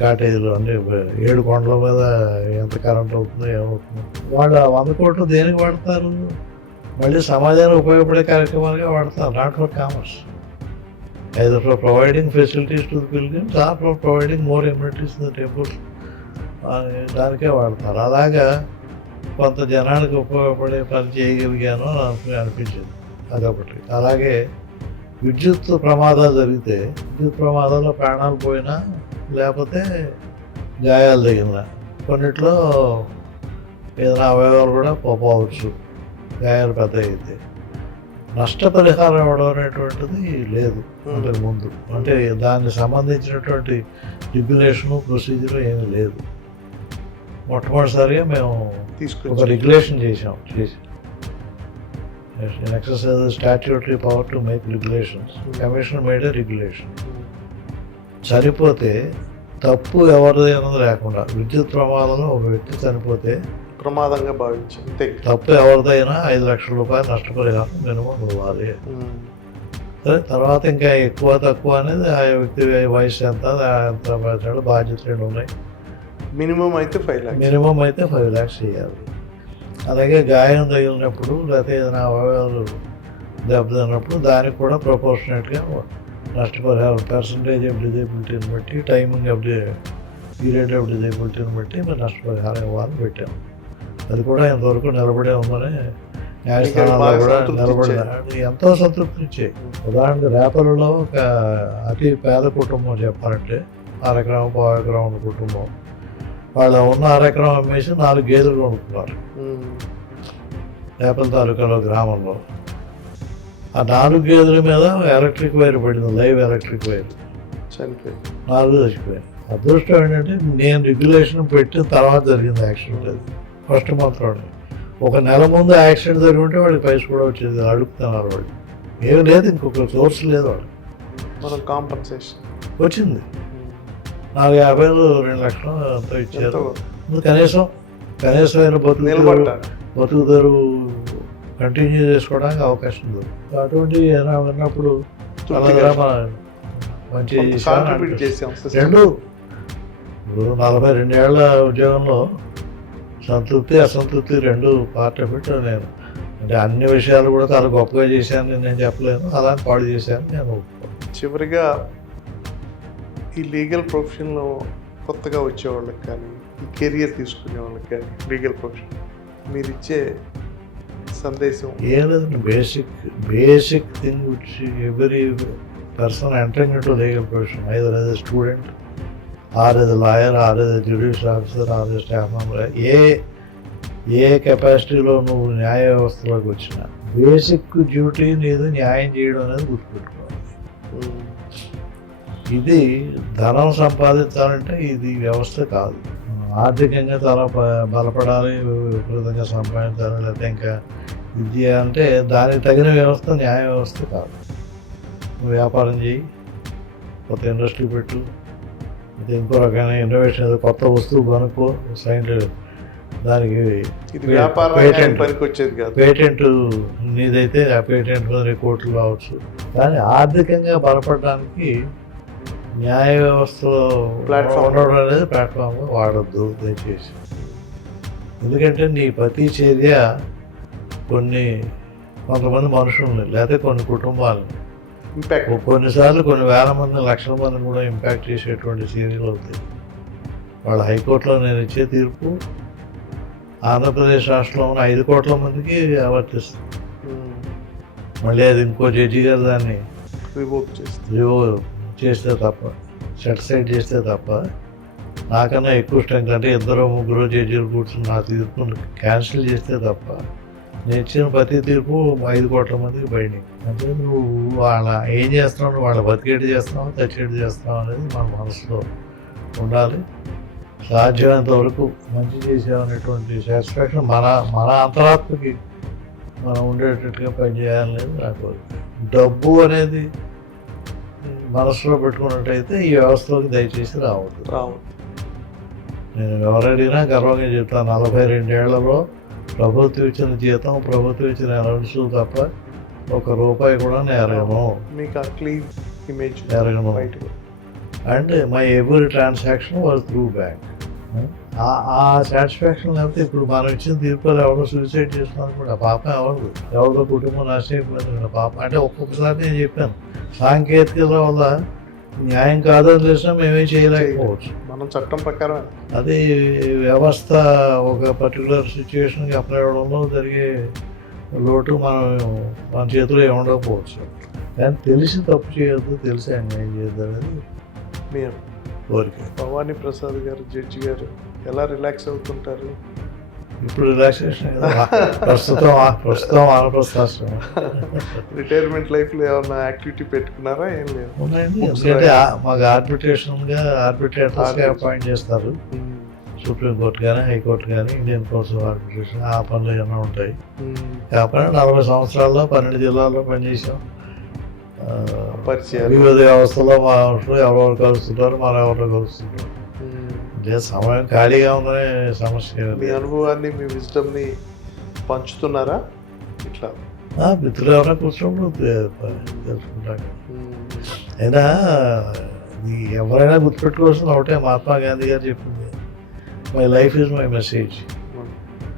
కాటేజీలు అన్నీ 7 కొండల మీద ఎంత కరెంట్ అవుతుందో ఏమవుతుందో. వాళ్ళు 100 కోట్లు దేనికి వాడతారు? మళ్ళీ సమాజానికి ఉపయోగపడే కార్యక్రమాలుగా వాడతారు, not for commerce. either for providing facilities to the pilgrims or for providing more amenities in the temples. దానికే వాడతారు. అలాగా కొంత జనానికి ఉపయోగపడే పని చేయగలిగాను అని అనిపించింది. అదొకటి. అలాగే విద్యుత్ ప్రమాదాలు జరిగితే, విద్యుత్ ప్రమాదాల్లో ప్రాణాలు పోయినా లేకపోతే గాయాలు తగిలిన, కొన్నిట్లో ఏదైనా అవయవాలు కూడా పోవచ్చు గాయాలు పెద్ద అయితే, నష్టపరిహారం ఇవ్వడం అనేటువంటిది లేదు అంతకు ముందు. అంటే దానికి సంబంధించినటువంటి రెగ్యులేషను, ప్రొసీజర్ ఏమీ లేదు. మొట్టమొదటిసారిగా మేము ఒక రెగ్యులేషన్ చేసి exercise statutory power to make regulations. Commission made A regulation. చనిపోతే తప్పు ఎవరిది అన్నది లేకుండా, విద్యుత్ ప్రమాదంలో ఒక వ్యక్తి చనిపోతే ప్రమాదంగా భావించి తప్పు ఎవరిదైనా 5 లక్షల రూపాయలు నష్టపరిహారం మినిమం ఇవ్వాలి. సరే, తర్వాత ఇంకా ఎక్కువ తక్కువ అనేది ఆ వ్యక్తి వయసు ఎంత బాధ్యతలు ఉన్నాయి. మినిమం అయితే 5 lakhs. మినిమం అయితే 5 lakhs చేయాలి. అలాగే గాయం తగిలినప్పుడు లేకపోతే ఏదైనా అవయవాలు దెబ్బతిన్నప్పుడు దానికి కూడా ప్రపోర్షనేట్గా నష్టపరిహారం పర్సంటేజ్ ఆఫ్ డిజేబిలిటీని బట్టి, timing of the period of డిజేబిలిటీని బట్టి మేము నష్టపరిహారం ఇవ్వాలని పెట్టాము. అది కూడా ఇంతవరకు నిలబడే ఉందని మీకు న్యాయస్థానాల్లో బాగా కూడా సంతృప్తి నిలబడి ఇచ్చాయి. అది ఎంతో సంతృప్తి ఇచ్చాయి. ఉదాహరణకు రేపలలో ఒక అతి పేద కుటుంబం చెప్పాలంటే అరెకరం పావు ఎకరం ఉన్న కుటుంబం, వాళ్ళు ఉన్న అరెకరం అమ్మేసి 4 గేదెలు కొనుక్కున్నారు రేపల తాలూకాలో గ్రామంలో. ఆ 4 గేదెల మీద ఎలక్ట్రిక్ వైర్ పడింది, లైవ్ ఎలక్ట్రిక్ వైర్, చనిపోయింది. 4 చచ్చిపోయాయి. అదృష్టం ఏంటంటే నేను రెగ్యులేషన్ పెట్టిన తర్వాత జరిగింది యాక్సిడెంట్. అది ఫస్ట్ మంత్లోనే. ఒక నెల ముందు యాక్సిడెంట్ జరిగి ఉంటే వాడికి పైసలు కూడా వచ్చేది, అడుగుతున్నారు వాళ్ళు. ఏమి లేదు, ఇంకొక సోర్స్ లేదు వాళ్ళు. మనం కాంపన్సేషన్ వచ్చింది 450,000 2 లక్షలు అంతా ఇచ్చారు. కనీసమైన బతుకుదారు కంటిన్యూ చేసుకోవడానికి అవకాశం ఉంది. అటువంటి విన్నప్పుడు మంచి కాంట్రిబ్యూట్ చేసాం. రెండు 42 ఏళ్ల ఉద్యోగంలో సంతృప్తి అసంతృప్తి రెండు పార్ట్ ఆఫ్ ఇట్. నేను అంటే అన్ని విషయాలు కూడా చాలా గొప్పగా చేశాను నేను చెప్పలేను, అలాంటి పాడు చేశాను నేను. చివరిగా ఈ లీగల్ ప్రొఫెషన్లో కొత్తగా వచ్చేవాళ్ళకి కానీ, ఈ కెరియర్ తీసుకునే వాళ్ళకి కానీ, లీగల్ ప్రొఫెషన్ మీరు ఇచ్చే సందేశం ఏం లేదండి, basic thing which every person entering into legal profession, either as a student or as a lawyer or as a judicial officer or as staff member, ఏ కెపాసిటీలో నువ్వు న్యాయ వ్యవస్థలోకి వచ్చినా బేసిక్ డ్యూటీ నీది న్యాయం చేయడం అనేది గుర్తుపెట్టుకోవాలి. ఇది ధనం సంపాదించాలంటే ఇది వ్యవస్థ కాదు. ఆర్థికంగా చాలా బలపడాలి, విపరీతంగా సంపాదించాలి, లేకపోతే ఇంకా విద్య అంటే దానికి తగిన వ్యవస్థ న్యాయ వ్యవస్థ కాదు. నువ్వు వ్యాపారం చేయి, కొత్త ఇండస్ట్రీ పెట్టు, ఇది ఇంకో రకమైన ఇన్నోవేషన్, కొత్త వస్తువు కొనుక్కో, దానికి పేటెంట్ నీదైతే ఆ పేటెంట్ మీద కోట్లు కావచ్చు. కానీ ఆర్థికంగా బలపడడానికి న్యాయ వ్యవస్థలో ఉండడం అనేది ప్లాట్ఫామ్గా వాడద్దు దయచేసి. ఎందుకంటే నీ ప్రతి చర్య కొంతమంది మనుషుల్ని లేకపోతే కొన్ని కుటుంబాలని కొన్నిసార్లు కొన్ని వేల మంది లక్షల మందిని కూడా ఇంపాక్ట్ చేసేటువంటి చర్యలు అవుతాయి. వాళ్ళ హైకోర్టులో నేను ఇచ్చే తీర్పు ఆంధ్రప్రదేశ్ రాష్ట్రంలో ఉన్న 5 కోట్ల మందికి వర్తిస్తుంది. మళ్ళీ అది ఇంకో జడ్జి గారు దాన్ని రివోక్ చేస్తే తప్ప, సెటిసైడ్ చేస్తే తప్ప, నాకన్నా ఎక్కువ స్ట్రెంత్ అంటే 2-3 జడ్జీలు కూర్చుని నా తీర్పును క్యాన్సిల్ చేస్తే తప్ప నేను ఇచ్చిన ప్రతి తీర్పు 5 కోట్ల మందికి బైండింగ్. అంటే నువ్వు వాళ్ళ ఏం చేస్తున్నావు, వాళ్ళ బతికేటి చేస్తున్నావు, చచ్చేటి చేస్తున్నావు అనేది మన మనసులో ఉండాలి. సాధ్యమైనంత వరకు మంచి చేసామనేటువంటి సాటిస్ఫాక్షన్ మన అంతరాత్మకి మనం ఉండేటట్టుగా పనిచేయాలనేది నాకు. డబ్బు అనేది మనసులో పెట్టుకున్నట్టయితే ఈ వ్యవస్థలోకి దయచేసి రావద్దు. నేను ఎవరైనా గర్వంగా చెప్తాను, 42 ఏళ్లలో ప్రభుత్వం ఇచ్చిన జీతం, ప్రభుత్వం ఇచ్చిన అలవెన్స్ తప్ప ₹1 కూడా నేను ఎరగను. And my every transaction was through bank. ఆ సాటిస్ఫాక్షన్ లేకపోతే ఇప్పుడు మనం ఇచ్చిన తీర్పులు ఎవరో సూసైడ్ చేస్తున్నారు కూడా పాపం ఎవరిదో కుటుంబం నాశనం పాపం. అంటే ఒక్కొక్కసారి నేను చెప్పాను, సాంకేతికత వల్ల న్యాయం కాదని తెలిసినా మేమేం చేయలేకపోవచ్చు. మనం చట్టం ప్రకారం అది వ్యవస్థ ఒక పర్టికులర్ సిచ్యువేషన్కి అప్లై అవ్వడంలో జరిగే లోటు మన చేతిలో ఏముండకపోవచ్చు. కానీ తెలిసి తప్పు చేయొద్దు, తెలిసి అన్యాయం చేయొద్దు అనేది మీరు కోరిక. భవానీ ప్రసాద్ గారు జడ్జి గారు ఎలా రిలాక్స్ అవుతుంటారు ఇప్పుడు? రిలాక్సేషన్ ప్రస్తుతం ఆనప్రస్థాశ్రమం. రిటైర్మెంట్ లైఫ్లో ఏమన్నా యాక్టివిటీ పెట్టుకున్నారా? ఏం లేదు. ఉన్నాయండి. ఎందుకంటే మాకు ఆర్బిట్రేటర్స్గా అపాయింట్ చేస్తారు. సుప్రీంకోర్టు కానీ, హైకోర్టు కానీ, ఇండియన్ కౌన్సిల్ ఆఫ్ ఆర్బిట్రేషన్, ఆ పనులు ఏమైనా ఉంటాయి. కాకపోతే 40 సంవత్సరాల్లో 12 జిల్లాల్లో పనిచేసాం. వివిధ వ్యవస్థలో మా ఎవరెవరు కలుస్తుంటారు, మనం ఎవరు కలుస్తుంటారు. సమయం ఖాళీగా ఉందనే సమస్య. మీ అనుభవాన్ని, మీ విజ్డమ్ని పంచుతున్నారా ఇట్లా? మిత్రులు ఎవరైనా కూర్చోండి తెలుసుకుంటాను. అయినా ఎవరైనా గుర్తుపెట్టుకోవాల్సిన ఒకటే, మహాత్మా గాంధీ గారు చెప్పింది, my life is my message.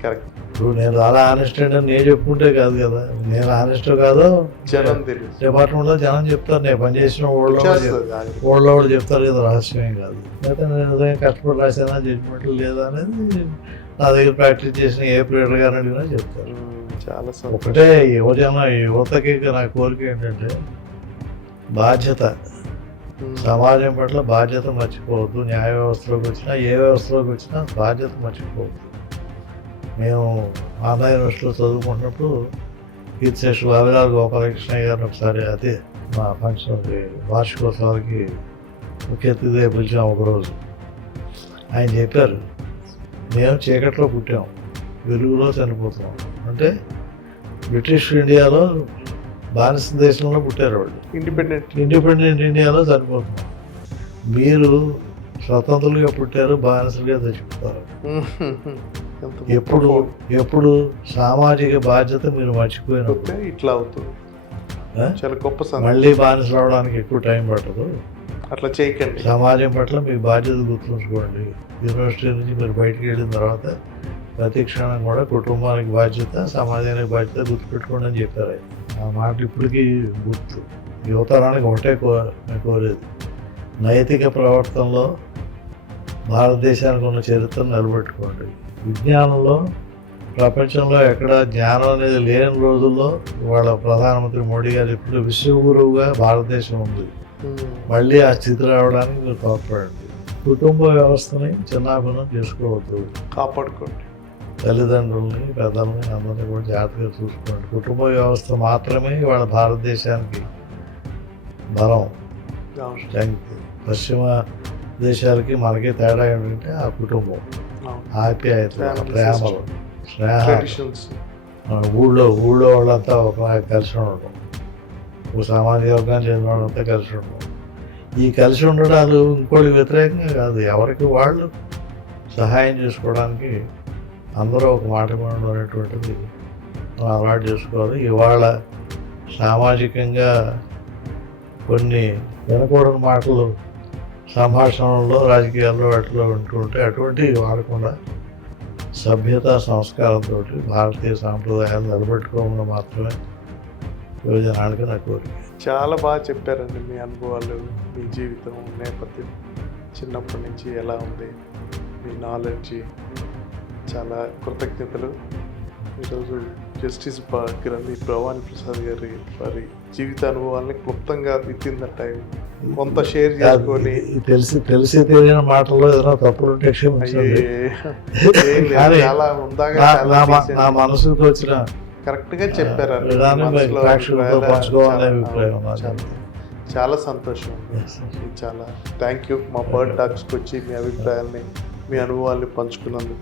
Correct. ఇప్పుడు నేను చాలా ఆనెస్ట్ అని నేను చెప్పుకుంటే కాదు కదా, నేను ఆనెస్ట్ కాదో జనం తెలుసు. డిపార్ట్మెంట్లో జనం చెప్తారు, నేను పనిచేసిన ఊళ్ళో చెప్తారు కదా, రహస్యమే కాదు. లేకపోతే నేను కష్టపడి రాసానా, జడ్జిమెంట్లు లేదా అనేది నా దగ్గర ప్రాక్టీస్ చేసిన ఏ ప్లేయర్ గారు అడిగినా చెప్తారు. చాలా ఒకటే యువతకి నా కోరిక ఏంటంటే బాధ్యత, సమాజం పట్ల బాధ్యత మర్చిపోవద్దు. న్యాయ వ్యవస్థలోకి వచ్చినా ఏ వ్యవస్థలోకి వచ్చినా బాధ్యత మర్చిపోవద్దు. మేము ఆంధ్ర యూనివర్సిటీలో చదువుకుంటున్నప్పుడు కీర్తిశేషులు అవిరాల్ గోపాలకృష్ణయ్య గారిని ఒకసారి అదే మా ఫంక్షన్కి వార్షికోత్సవాలకి ముఖ్య అతిథిగా పిలిచాం ఒకరోజు. ఆయన చెప్పారు, మేము చీకట్లో పుట్టాం, వెలుగులో చనిపోతున్నాం. బ్రిటిష్ ఇండియాలో బానిస దేశంలో పుట్టారు వాళ్ళు, ఇండిపెండెంట్ ఇండియాలో చనిపోతున్నాం. మీరు స్వతంత్రులుగా పుట్టారు, బానిసలుగా చచ్చిపోతారు. ఎప్పుడు సామాజిక బాధ్యత మీరు మర్చిపోయినప్పుడు ఇట్లా అవుతుంది. చాలా గొప్ప మళ్ళీ బానిస రావడానికి ఎక్కువ టైం పట్టదు. అట్లా చేయకండి. సమాజం పట్ల మీ బాధ్యత గుర్తుంచుకోండి. యూనివర్సిటీ నుంచి మీరు బయటికి వెళ్ళిన తర్వాత ప్రతి క్షణం కూడా కుటుంబానికి బాధ్యత, సమాజానికి బాధ్యత గుర్తుపెట్టుకోండి అని చెప్పారు ఆయన. ఆ మాట ఇప్పటికీ గుర్తు. యువతరానికి ఒకటే కోరేది, నైతిక ప్రవర్తనలో భారతదేశానికి ఉన్న చరిత్రను నిలబెట్టుకోండి. విజ్ఞానంలో ప్రపంచంలో ఎక్కడ జ్ఞానం అనేది లేని రోజుల్లో వాళ్ళ ప్రధానమంత్రి మోడీ గారు ఇప్పుడు విశ్వగురువుగా భారతదేశం ఉంది. మళ్ళీ ఆ స్థితి రావడానికి మీరు తోడ్పడండి. కుటుంబ వ్యవస్థని చిన్నాభిన్నం చేసుకోవద్దు, కాపాడుకోండి. తల్లిదండ్రుల్ని, పెద్దల్ని అందరినీ కూడా జాగ్రత్తగా చూసుకోండి. కుటుంబ వ్యవస్థ మాత్రమే వాళ్ళ భారతదేశానికి బలం, స్ట్రెంగ్త్. పశ్చిమ దేశాలకి మనకి తేడా ఏంటంటే ఆ కుటుంబం, ఆప్యాయత, ప్రేమలు, స్నేహాలు. ఊళ్ళో వాళ్ళంతా ఒక కలిసి ఉండడం, ఒక సామాజిక వర్గానికి చెందిన వాళ్ళంతా కలిసి ఉండడం. ఈ కలిసి ఉండడాలు ఇంకోటి వ్యతిరేకంగా కాదు, ఎవరికి వాళ్ళు సహాయం చేసుకోవడానికి అందరూ ఒక మాట ఉండడం అనేటువంటిది మనం అలవాటు చేసుకోవాలి. ఇవాళ సామాజికంగా కొన్ని వినకూడని మాటలు సంభాషణల్లో, రాజకీయాల్లో వాటిలో ఉంటుంటే అటువంటివి వాడకుండా సభ్యత, సంస్కారంతో భారతీయ సాంప్రదాయాలు నిలబెట్టుకోవడం మాత్రమే యువజనానికి నా కోరిక. చాలా బాగా చెప్పారండి. మీ అనుభవాలు, మీ జీవితం నేపథ్యం, చిన్నప్పటి నుంచి ఎలా ఉంది, మీ నాలెడ్జ్, చాలా కృతజ్ఞతలు. ఈరోజు జస్టిస్ కిరణ్ భవానీ ప్రసాద్ గారి వారి జీవిత అనుభవాల్ని క్లుప్తంగా విత్ ఇన్ ద టైం కొంత షేర్ చేసుకొని తెలిసి తెలియని మాటల్లో ఏదైనా తప్పుడు ఉంటే క్షమించండి. చాలా ఉందాగా నా మనసుకు వచ్చిన కరెక్ట్గా చెప్పారు. చాలా సంతోషం, చాలా థ్యాంక్ యూ. మా బర్డ్ టాక్స్కి వచ్చి మీ అభిప్రాయాల్ని, మీ అనుభవాల్ని పంచుకున్నందుకు,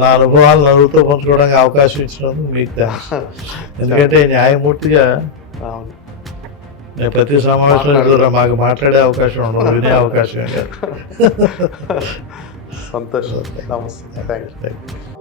నా అనుభవాలు నలుగురితో పంచుకోవడానికి అవకాశం ఇచ్చినందుకు మీకు థ్యాంక్స్. ఎందుకంటే న్యాయమూర్తిగా నేను ప్రతి సమావేశంలో మాకు మాట్లాడే అవకాశం ఉండదు, వినే అవకాశం. సంతోషం. నమస్తే. Thank you.